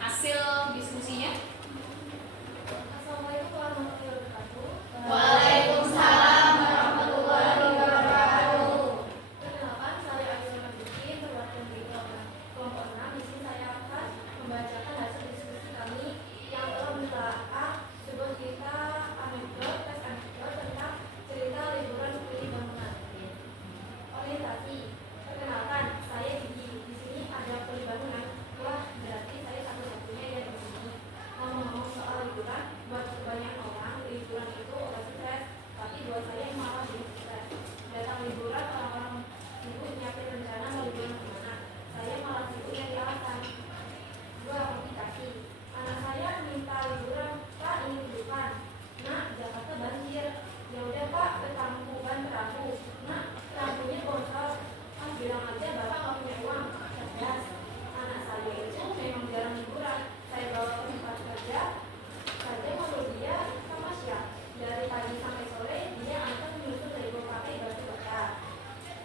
hasil diskusinya. Assalamualaikum warahmatullahi wabarakatuh. Waalaikumsalam warahmatullahi wabarakatuh. Perkenalkan, saya Abdul Majikin, perwakilan dari kelompok 6. Di sini saya akan membacakan hasil diskusi kami yang telah menelaah sebuah cerita anekdot tentang cerita liburan pilih bangunan. Orientasi. Perkenalkan, saya Gigi. Di sini ada pilih bangunan. Wah, berarti saya satu-satunya yang di sini. Ngomong-ngomong soal liburan, buat kebanyakan orang liburan itu obat stres, tapi buat saya malah jadi stres. Datang liburan orang-orang sibuk nyiapin rencana mau liburan kemana. Saya malah sibuk nyari alasan. 2. Komplikasi. Anak saya minta liburan, Pak ini liburan. Nah, Jakarta banjir. Ya udah Pak, ke Tangkuban Perahu. Nah, perahunya bocor. Ah, bilang aja Bapak nggak punya uang. Cerdas. Anak saya itu memang jarang liburan. Saya bawa ke tempat kerja, saja ngobrol dia sama siap. Dari pagi sampai sore dia antar menyusun Lego pakai batu bata.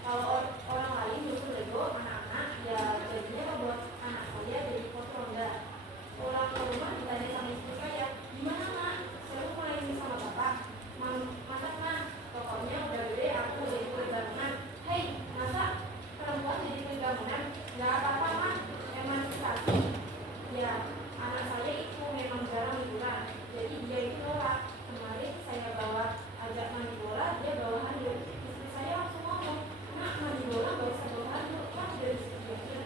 Kalau orang lain nyusun Lego anak-anak, ya jadinya buat anak saya jadi pos ronda. Pulang ke rumah ditanya sama istri saya, gimana nak? Saya mau main ini sama bapak. Masak nak? Pokoknya udah gede aku jadi kulit bangunan. Hei, masa perempuan jadi kulit bangunan? Gak apa-apa mah, emansipasi. Ya, anak saya itu memang jarang liburan, jadi dia itu nolak. Kemarin saya bawa ajak mandi bola, dia bawa handuk. Istri saya langsung ngomong, nak mandi bola gak usah bawa handuk, kan dari sekiannya.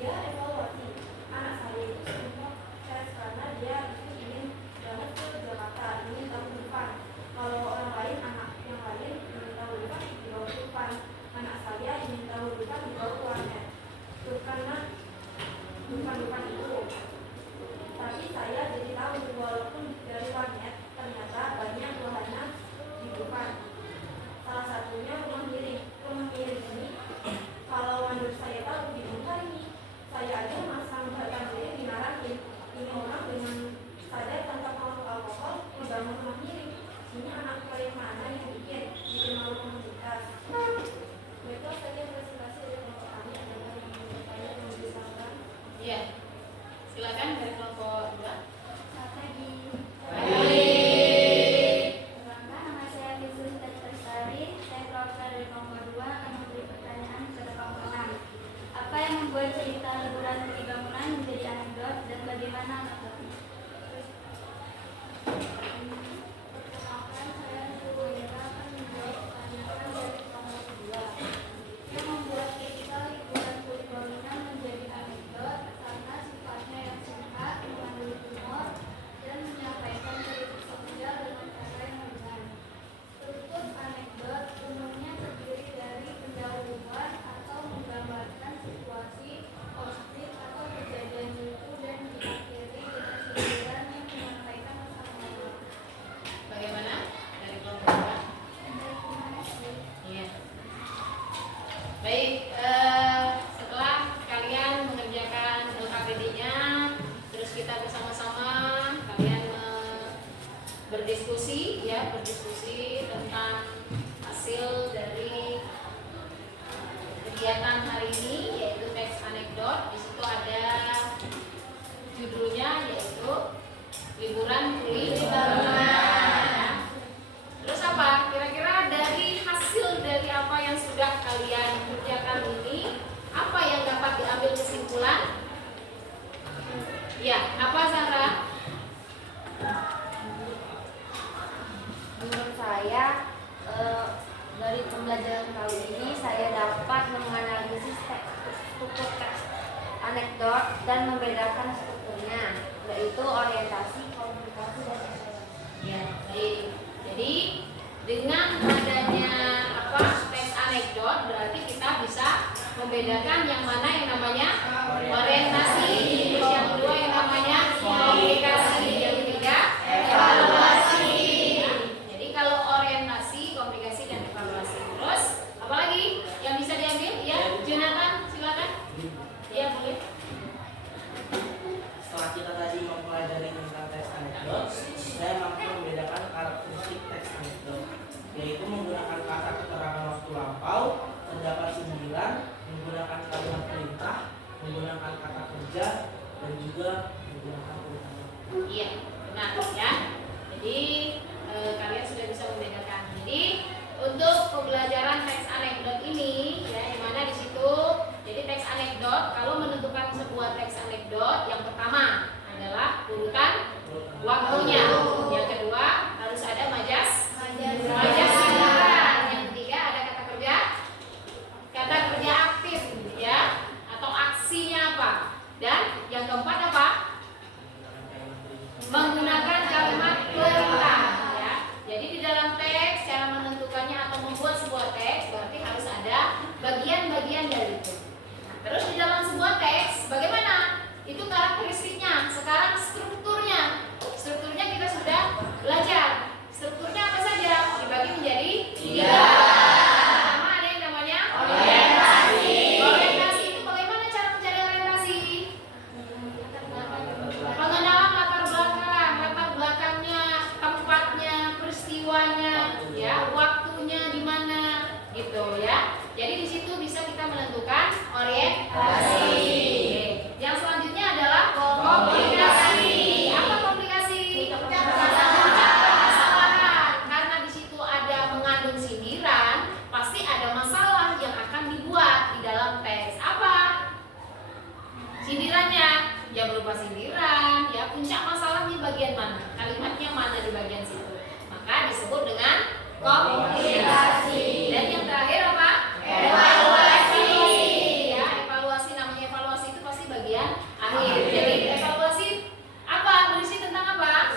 3. Evaluasi. Anak saya itu sempat stres karena dia itu ingin banget ke Jakarta, ingin tahun depan. Kalau orang lain, anak yang lain ingin tahun depan di bawah depan. Anak saya ingin tahun depan di bawah warnet. Karena bukan itu. Tapi saya jadi tahu walaupun dari warnet ternyata banyak wahana di depan. Salah satunya rumah miring. Rumah miring ini kalau menurut saya tahu dibongkar ini. Saya aja masang batang miring dimarahin. Ini orang dengan sadar tanpa pengaruh alkohol membangun rumah miring. Ini anak paling mana yang bikin malu komunitas. Baiklah saja presentasi dari kelompok kami. Ada yang bertanya yang disampaikan. Iya. Silakan dari kelompok 2. Selamat pagi. Perkenalkan, nama saya Fizul Lestari. Saya perwakilan dari kelompok 2 akan memberi pertanyaan kepada kelompok 6. Apa yang membuat cerita liburan di bangunan menjadi anekdot dan bagaimana menanggapinya? Perkenalkan, saya Suwira akan menjawab pertanyaan dari kelompok 2. Yang membuat cerita liburan kulit bangunan menjadi anekdot karena sifatnya yang singkat, mengandung humor, dan menyampaikan kritik sosial dengan cara yang ringan. Struktur anekdot umumnya terdiri dari pendahuluan atau menggambarkan situasi positif atau kejadian lucu dan diakhiri dengan sindiran yang menyampaikan pesan moral. Bagaimana dari kelompok 2? Iya. Baik, setelah kalian mengerjakan LKPD-nya, terus kita bersama-sama kalian berdiskusi tentang hasil dari kegiatan hari ini yaitu teks anekdot. Di situ ada judulnya yaitu liburan kulit bangunan. Terus apa? Kira-kira dari hasil dari apa yang sudah kalian kerjakan ini, apa yang dapat diambil kesimpulan? Ya, apa Zahra? Menurut saya, dari pembelajaran kali ini saya dapat menganalisis struktur teks anekdot dan membedakan strukturnya, yaitu orientasi, komunikasi, dan evaluasi. Ya, baik. Jadi dengan adanya teks anekdot berarti kita bisa membedakan yang mana yang namanya orientasi, terus yang kedua yang namanya komunikasi, yang ketiga evaluasi. Jadi kalau orientasi, komunikasi, dan evaluasi. Terus apalagi yang bisa diambil? Ya, Jonathan, silakan. Ya, boleh. dan juga menggunakan urutan. Iya, benar ya. Jadi kalian sudah bisa membedakan. Jadi untuk pembelajaran teks anekdot ini ya, di mana di situ jadi teks anekdot kalau menentukan sebuah teks anekdot yang pertama adalah urutan waktunya. Yang kedua harus ada majas singular. Yang ketiga ada kata kerja aktif ya atau aksinya apa. Dan yang keempat apa? Menggunakan kalimat perintah ya. Jadi di dalam teks cara menentukannya atau membuat sebuah teks berarti harus ada bagian-bagian dari itu. Nah, terus di dalam sebuah teks bagaimana? Itu karakteristiknya. Sekarang strukturnya. Strukturnya kita sudah belajar. Strukturnya apa saja? Dibagi menjadi 3. Pertama ada yang namanya orientasi. Orientasi itu bagaimana cara mencari orientasi? Pengenalan latar belakangnya, tempatnya, peristiwanya, ya, waktunya di mana, gitu ya. Jadi di situ bisa kita menentukan orientasi. Oke. Yang selanjutnya adalah komplikasi. Apa komplikasi? Kesalahan. Karena di situ ada mengandung sindiran, pasti ada masalah yang akan dibuat di dalam teks. Apa? Sindirannya, ya berupa sindiran, ya puncak masalahnya bagian mana, kalimatnya mana di bagian situ, maka disebut dengan komplikasi. Dan yang terakhir apa? Evaluasi. Ya, evaluasi, namanya evaluasi itu pasti bagian akhir. Jadi evaluasi apa? Berisi tentang apa?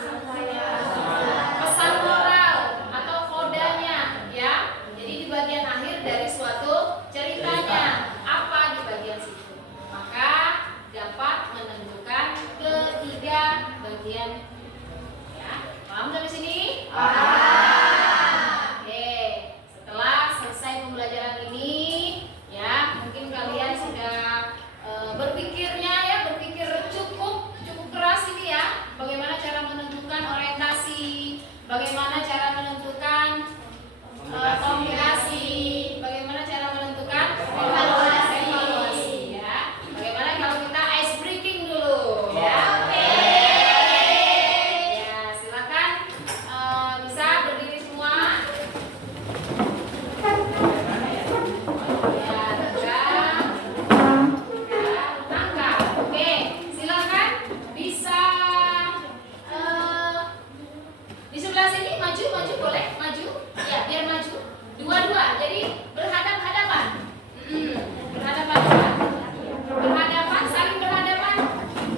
Pesan moral atau kodanya, ya. Jadi di bagian akhir dari suatu ceritanya apa di bagian situ, maka dapat menentukan ketiga bagian ya. Paham sampai sini? Oke, setelah selesai pembelajaran ini ya, mungkin kalian sudah berpikir cukup keras ini ya, bagaimana cara menentukan orientasi, bagaimana cara menentukan komunikasi, bagaimana cara menentukan evaluasi ya. Bagaimana kalau kita ice breaking dulu ya. Oke. Ya, silakan bisa berdiri semua. Ya, tegak. Ya, angkat. Oke, silakan bisa di sebelah sini maju boleh maju ya, biar maju dua-dua jadi berhadapan-hadapan. Berhadapan, saling berhadapan,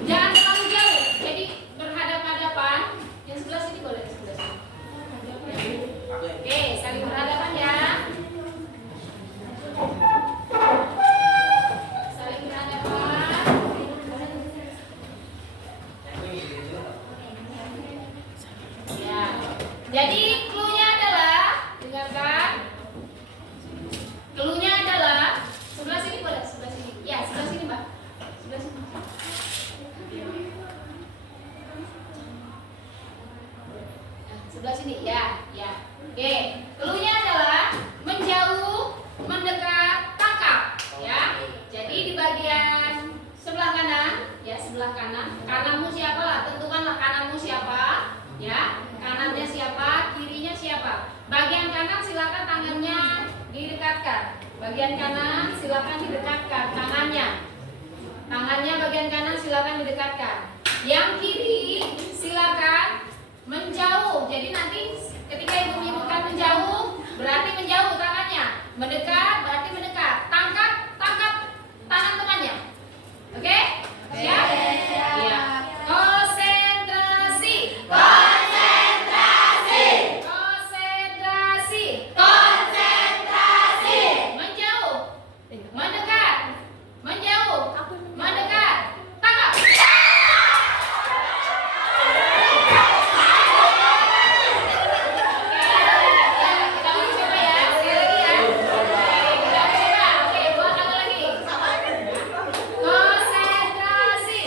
jangan terlalu jauh, jadi berhadapan-hadapan. Yang sebelah sini boleh, sebelah sini. Oke, saling berhadapan ya. Saling berhadapan. Ya. Jadi clue-nya adalah, dengarkan. Clue-nya adalah sebelah sini boleh, sebelah sini. Ya, sebelah sini, Mbak. Sebelah sini. Nah, sebelah sini. Ya. Oke. Clue-nya adalah menjauh, mendekat, tangkap. Ya. Jadi di bagian sebelah kanan, ya, sebelah kanan. Kananmu siapa lah? Tentukanlah kananmu siapa. Ya, kanannya siapa, kirinya siapa. Bagian kanan silakan tangannya didekatkan. Bagian kanan silakan didekatkan tangannya. Tangannya bagian kanan silakan didekatkan. Yang kiri silakan menjauh. Jadi nanti ketika ibu menyebutkan menjauh, berarti menjauh tangannya. Mendekat berarti mendekat. Tangkap tangan temannya. Oke? Siap? Iya. Konsentrasi. Menjauh. Mendekat. Tangkap. Kita uji coba ya. Sekali lagi ya. Kita uji coba. Oke, 2 kali lagi. Konsentrasi.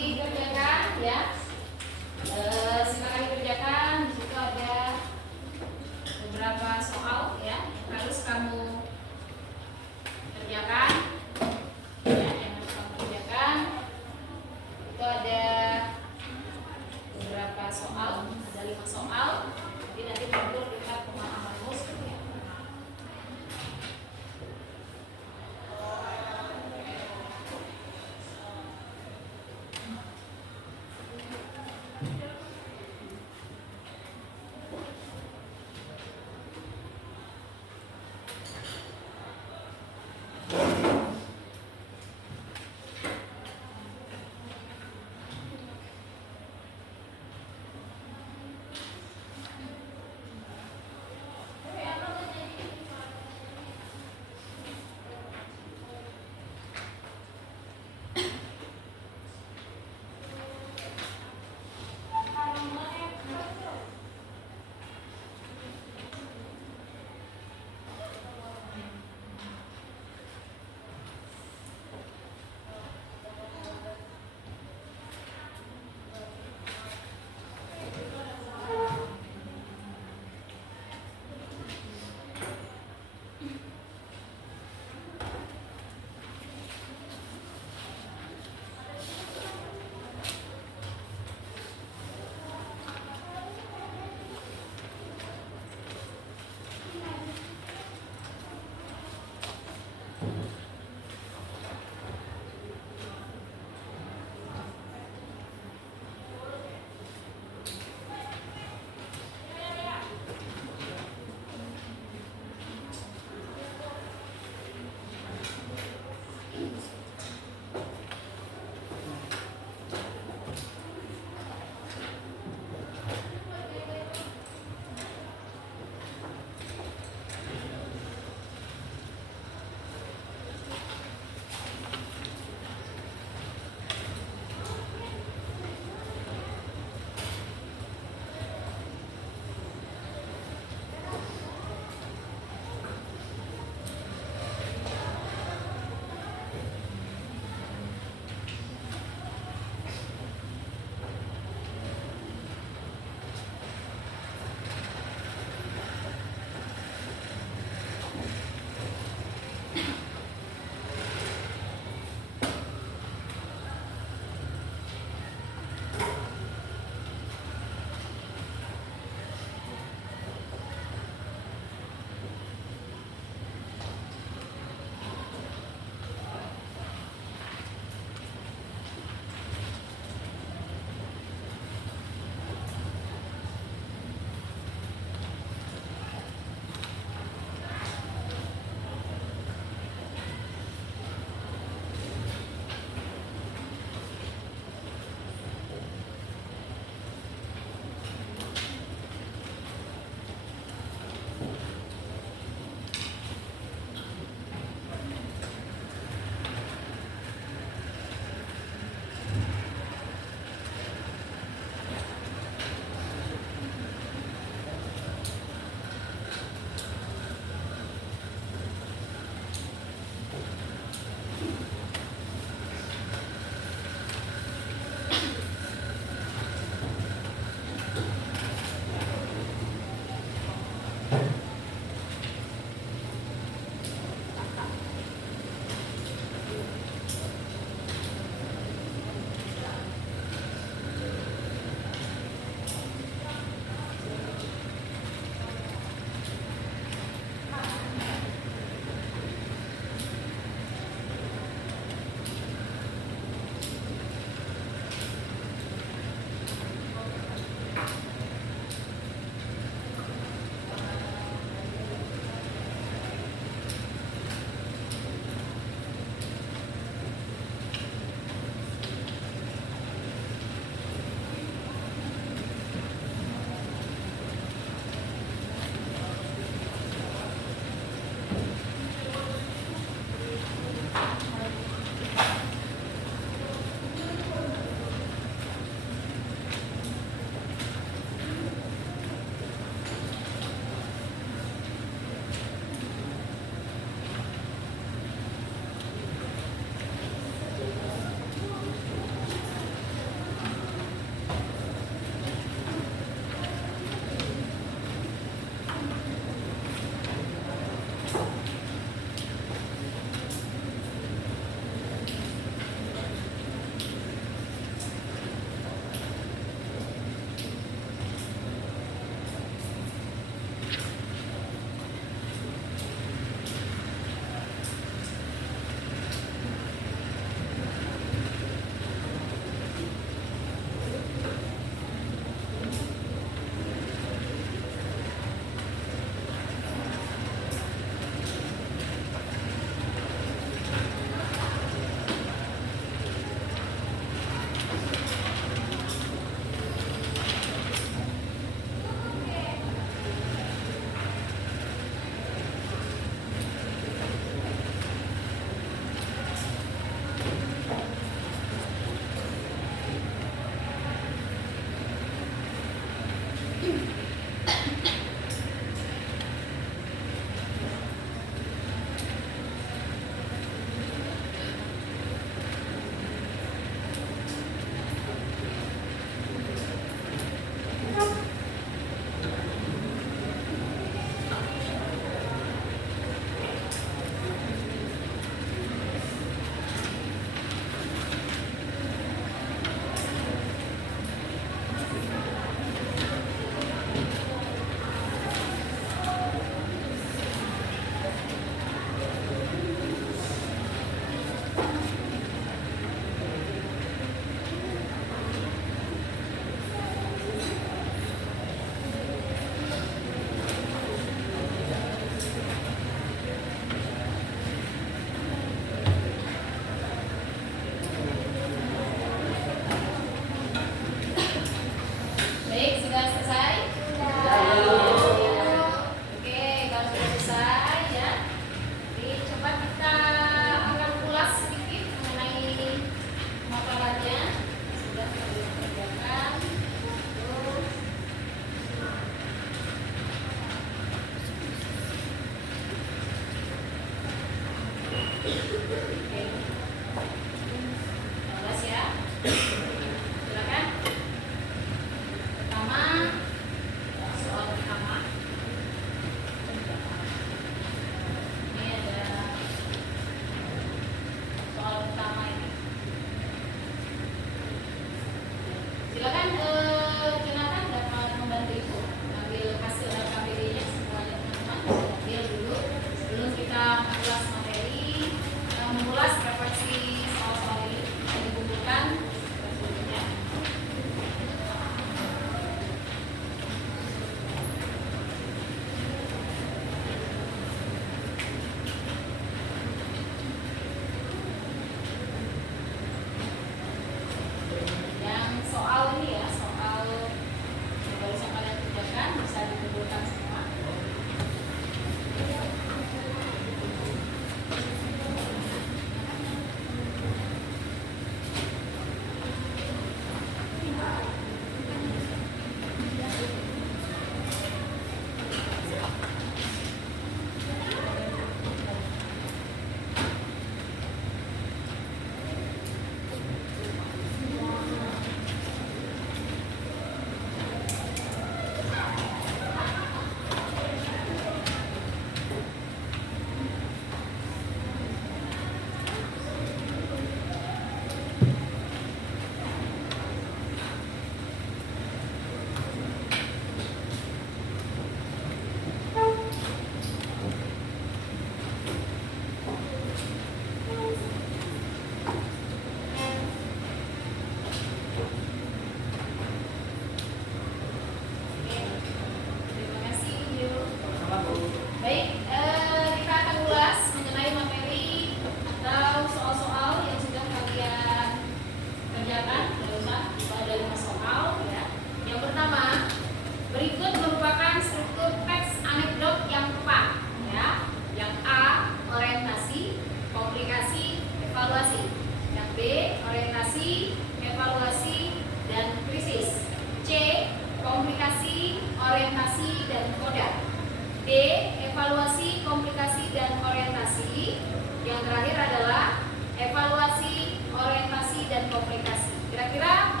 dan orientasi. Yang terakhir adalah evaluasi, orientasi, dan komunikasi. Kira-kira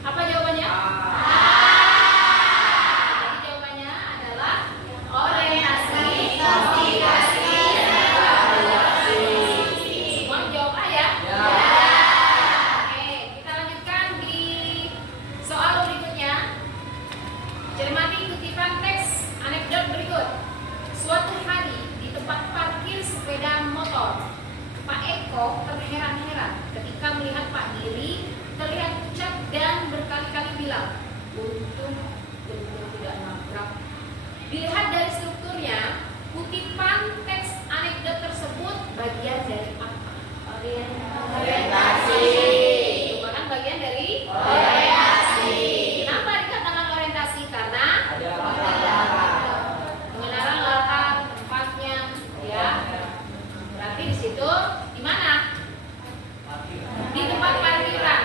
apa jawabannya? Jadi jawabannya adalah orientasi, komunikasi, dan evaluasi. Semua jawab A ya? Oke, kita lanjutkan di soal berikutnya. Cermati kutipan teks anekdot berikut. Suatu hari di tempat parkir sepeda motor, Pak Eko terheran-heran ketika melihat Pak Giri terlihat pucat dan berkali-kali bilang, "Untung betul tidak nabrak." Dilihat dari strukturnya, kutipan teks anekdot tersebut bagian dari apa? Orientasi. Merupakan bagian dari orientasi. Kenapa dikatakan orientasi? Karena Ada latar. mengenal latar tempatnya, ya. Berarti di situ di mana? Di tempat parkiran,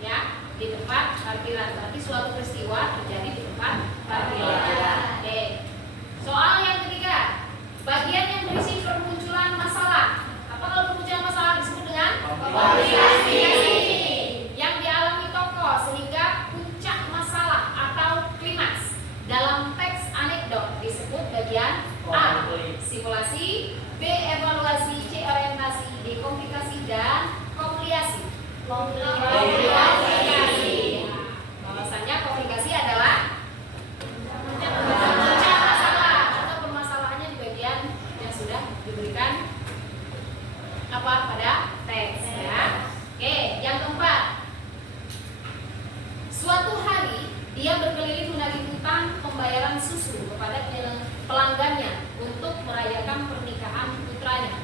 ya. Di tempat parkiran. Berarti suatu peristiwa terjadi di tempat parkiran. Oke. Soal yang ketiga, bagian yang berisi permunculan masalah. Apa kalau permunculan masalah disebut dengan komplikasi yang dialami tokoh sehingga puncak masalah atau klimaks dalam teks anekdot disebut bagian A. Simulasi, B. Evaluasi, C. Orientasi, D. Komplikasi, dan komplikasi. Komplikasi. Bahwasanya komplikasi adalah puncak masalah atau permasalahannya di bagian yang sudah diberikan apa pada teks, ya. Oke, yang keempat. Suatu hari dia berkeliling menagih hutang pembayaran susu kepada pelanggannya untuk merayakan pernikahan putranya.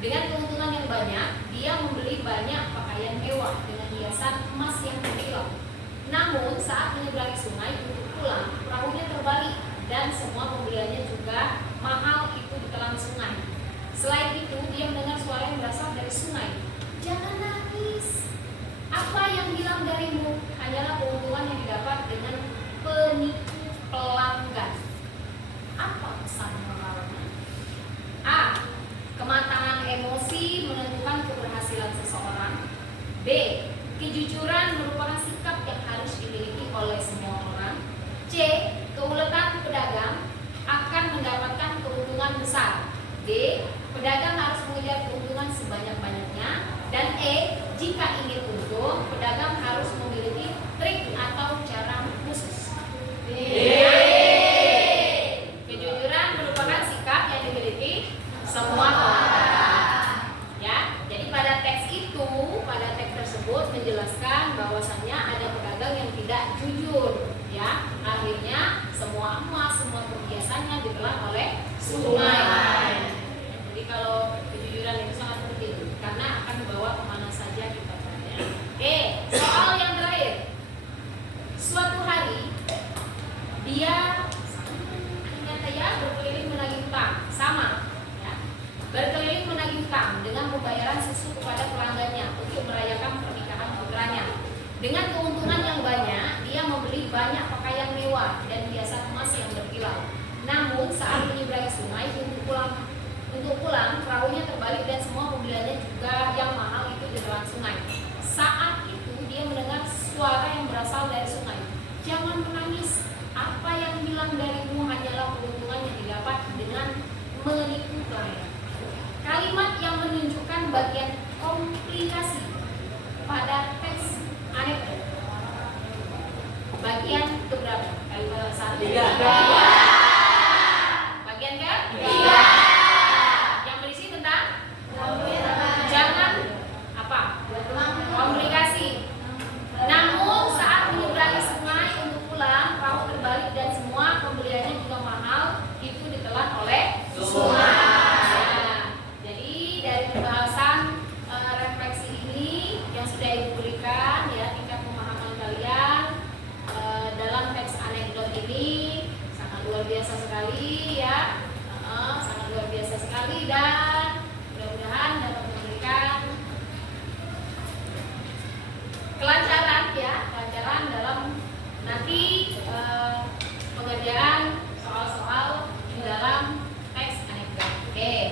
Dengan keuntungan yang banyak, dia membeli banyak pakaian mewah dengan hiasan emas yang berkilau. Namun saat menyeberangi sungai untuk pulang, perahunya terbalik dan semua pembeliannya juga mahal itu ditelan sungai. Selain itu, dia mendengar suara yang berasal dari sungai. "Jangan nangis. Apa yang hilang darimu hanyalah keuntungan yang didapat dengan penipu pelanggan." Apa pesan moralnya? A. Kematangan emosi menentukan keberhasilan seseorang. B. Kejujuran merupakan sikap yang harus dimiliki oleh semua orang. C. Keuletan pedagang akan mendapatkan keuntungan besar. D. Pedagang harus mengejar keuntungan sebanyak-banyaknya. Dan E. Jika ingin untung, pedagang harus memiliki trik atau cara khusus. D. Kejujuran merupakan sikap yang dimiliki semua orang. Ya, jadi pada teks itu, pada teks tersebut menjelaskan bahwasannya ada pedagang yang tidak jujur, ya. Akhirnya semua emas, semua perhiasannya ditelan oleh sungai. Jadi kalau kejujuran itu sangat penting karena akan membawa kemana saja kita berada. Oke, soal yang terakhir. Suatu hari dia ternyata ya berkeliling menagih hutang, sama, ya. Berkeliling menagih hutang dengan pembayaran susu kepada pelanggannya untuk merayakan pernikahan putranya. Dengan keuntungan yang banyak, dia membeli banyak pakaian mewah dan hiasan emas yang berkilau. Namun saat menyeberangi sungai untuk pulang, perahunya terbalik dan semua pembeliannya juga yang mahal itu ditelan sungai. Saat itu dia mendengar suara yang berasal dari sungai. "Jangan menangis. Apa yang hilang darimu hanyalah keuntungan yang didapat dengan menipu pelanggan." Kalimat yang menunjukkan bagian komplikasi pada teks anekdot. Bagian keberapa? Kalimat satu. Bagian ke? Yang berisi tentang jangan apa? Komplikasi. Namun saat menyeberangi sungai untuk pulang, perahu terbalik dan semua pembeliannya juga mahal itu ditelan oleh sungai. Nah, jadi dari pembahasan refleksi ini yang sudah Ibu berikan, ya, tingkat pemahaman kalian dalam teks anekdot ini sangat luar biasa sekali, ya. Sangat luar biasa sekali dan mudah-mudahan dapat memberikan kelancaran, ya, kelancaran dalam nanti pengerjaan soal-soal di dalam teks anekdot. Oke.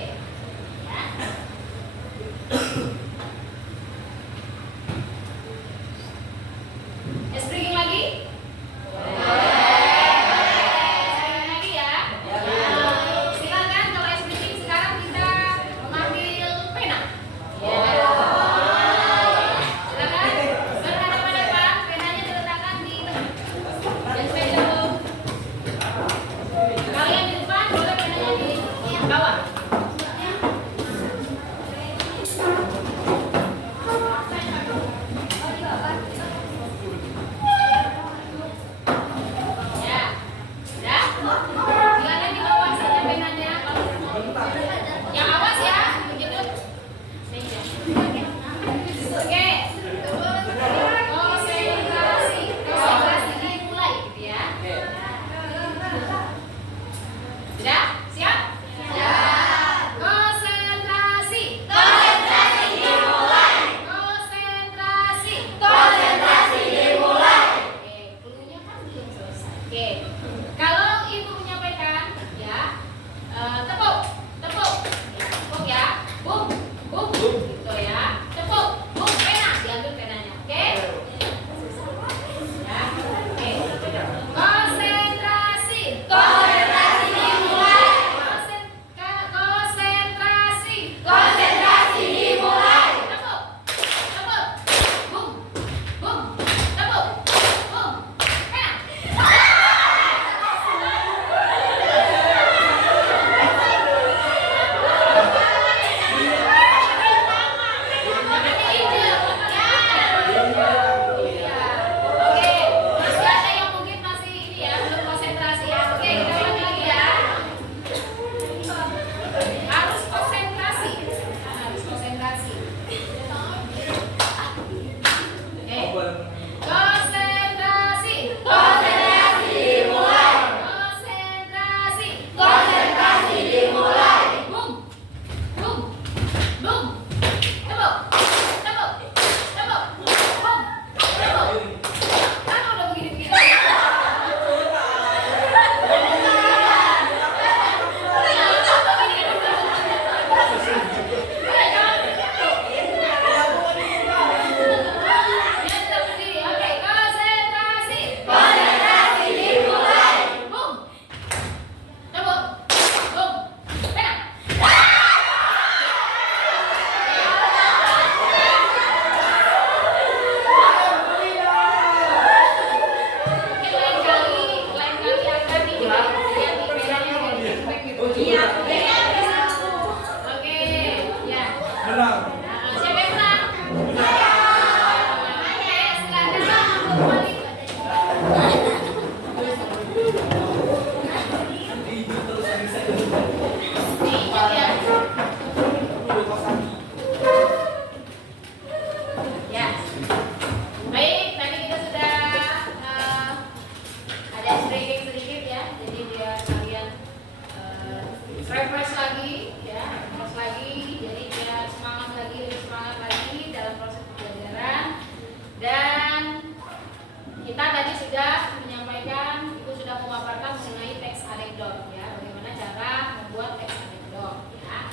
kita tadi sudah menyampaikan, Ibu sudah memaparkan mengenai teks anekdot ya, bagaimana cara membuat teks anekdot ya.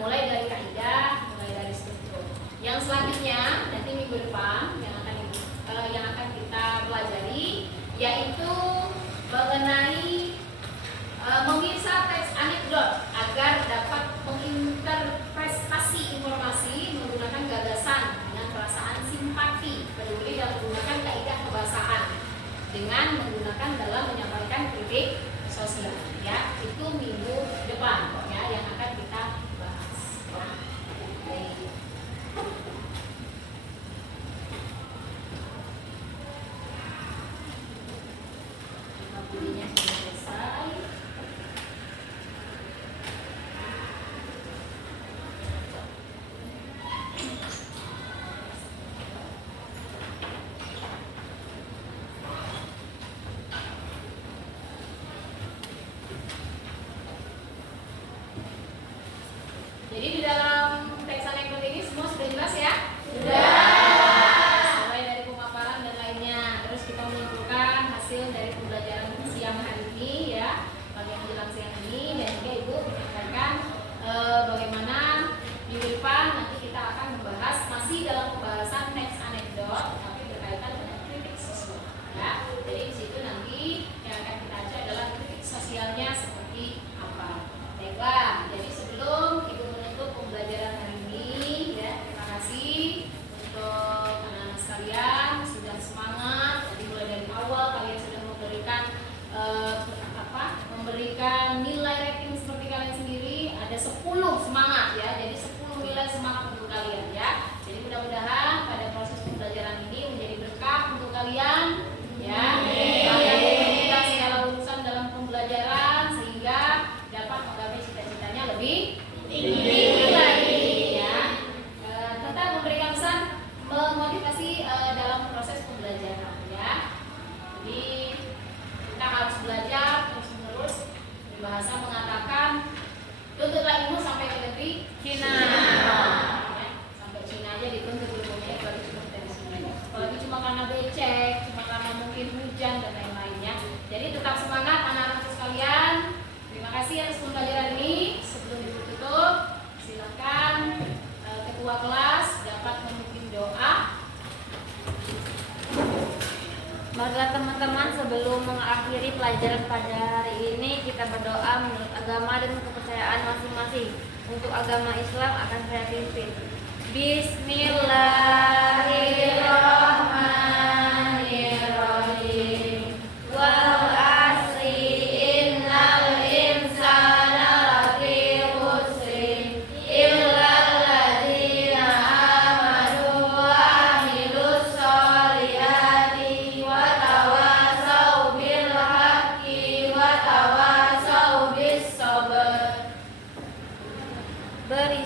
Mulai dari kaidah, mulai dari struktur. Yang selanjutnya nanti minggu depan yang akan kita pelajari yaitu mengenai memisah teks anekdot agar dapat menginterpretasi informasi menggunakan gagasan dengan perasaan simpati, peduli dan menggunakan kaidah kebasahan dengan menggunakan dalam menyampaikan kritik sosial ya. Itu minggu depan ya yang akan kita bahas. Baik. Bukunya sudah selesai. Jadi di dalam teks anekdot ini semua sudah jelas ya? Sudah. Mulai dari pemaparan dan lainnya. Terus kita menyimpulkan hasil dari pembelajaran siang hari ini ya, bagian menjelang siang ini, dan juga Ibu menyampaikan bagaimana minggu depan nanti kita akan membahas masih dalam pembahasan teks anekdot tapi berkaitan dengan kritik sosial ya. Jadi di situ nanti yang akan kita baca adalah kritik sosialnya seperti apa. Baiklah, jadi sebelum Ibu menutup pembelajaran hari ini ya, terima kasih untuk anak-anak sekalian sudah semangat. Tadi mulai dari awal kalian sudah memberikan nilai rating seperti kalian sendiri, ada 10 semangat ya. Jadi 10 nilai semangat untuk kalian ya. Jadi mudah-mudahan pada proses pembelajaran ini menjadi berkah untuk kalian ya. Kalian mempermudah segala urusan dalam pembelajaran sehingga dapat menggapai cita-citanya lebih tinggi lagi ya. Tetap memberikan pesan memotivasi dalam proses pembelajaran ya. Jadi kita harus belajar terus-menerus. Bahasa mengatakan tuntutlah ilmu sampai ke negeri Cina ya, sampai Cina aja dituntut ilmunya, apalagi cuma dari sini, apalagi cuma karena becek, cuma karena mungkin hujan dan lain-lainnya. Jadi tetap semangat anak-anak sekalian. Terima kasih atas pembelajaran ini. Sebelum ditutup, silakan ketua kelas dapat memimpin doa. Marilah teman-teman, sebelum mengakhiri pelajaran pada hari ini, kita berdoa menurut agama dan kepercayaan masing-masing. Untuk agama Islam akan saya pimpin. Bismillahirrahmanirrahim. Wal asri innal insana lafi khusrin illal ladzina amanu wa amilus sholihati wa tawasau bil haqqi wa tawasau bis sabr. Beri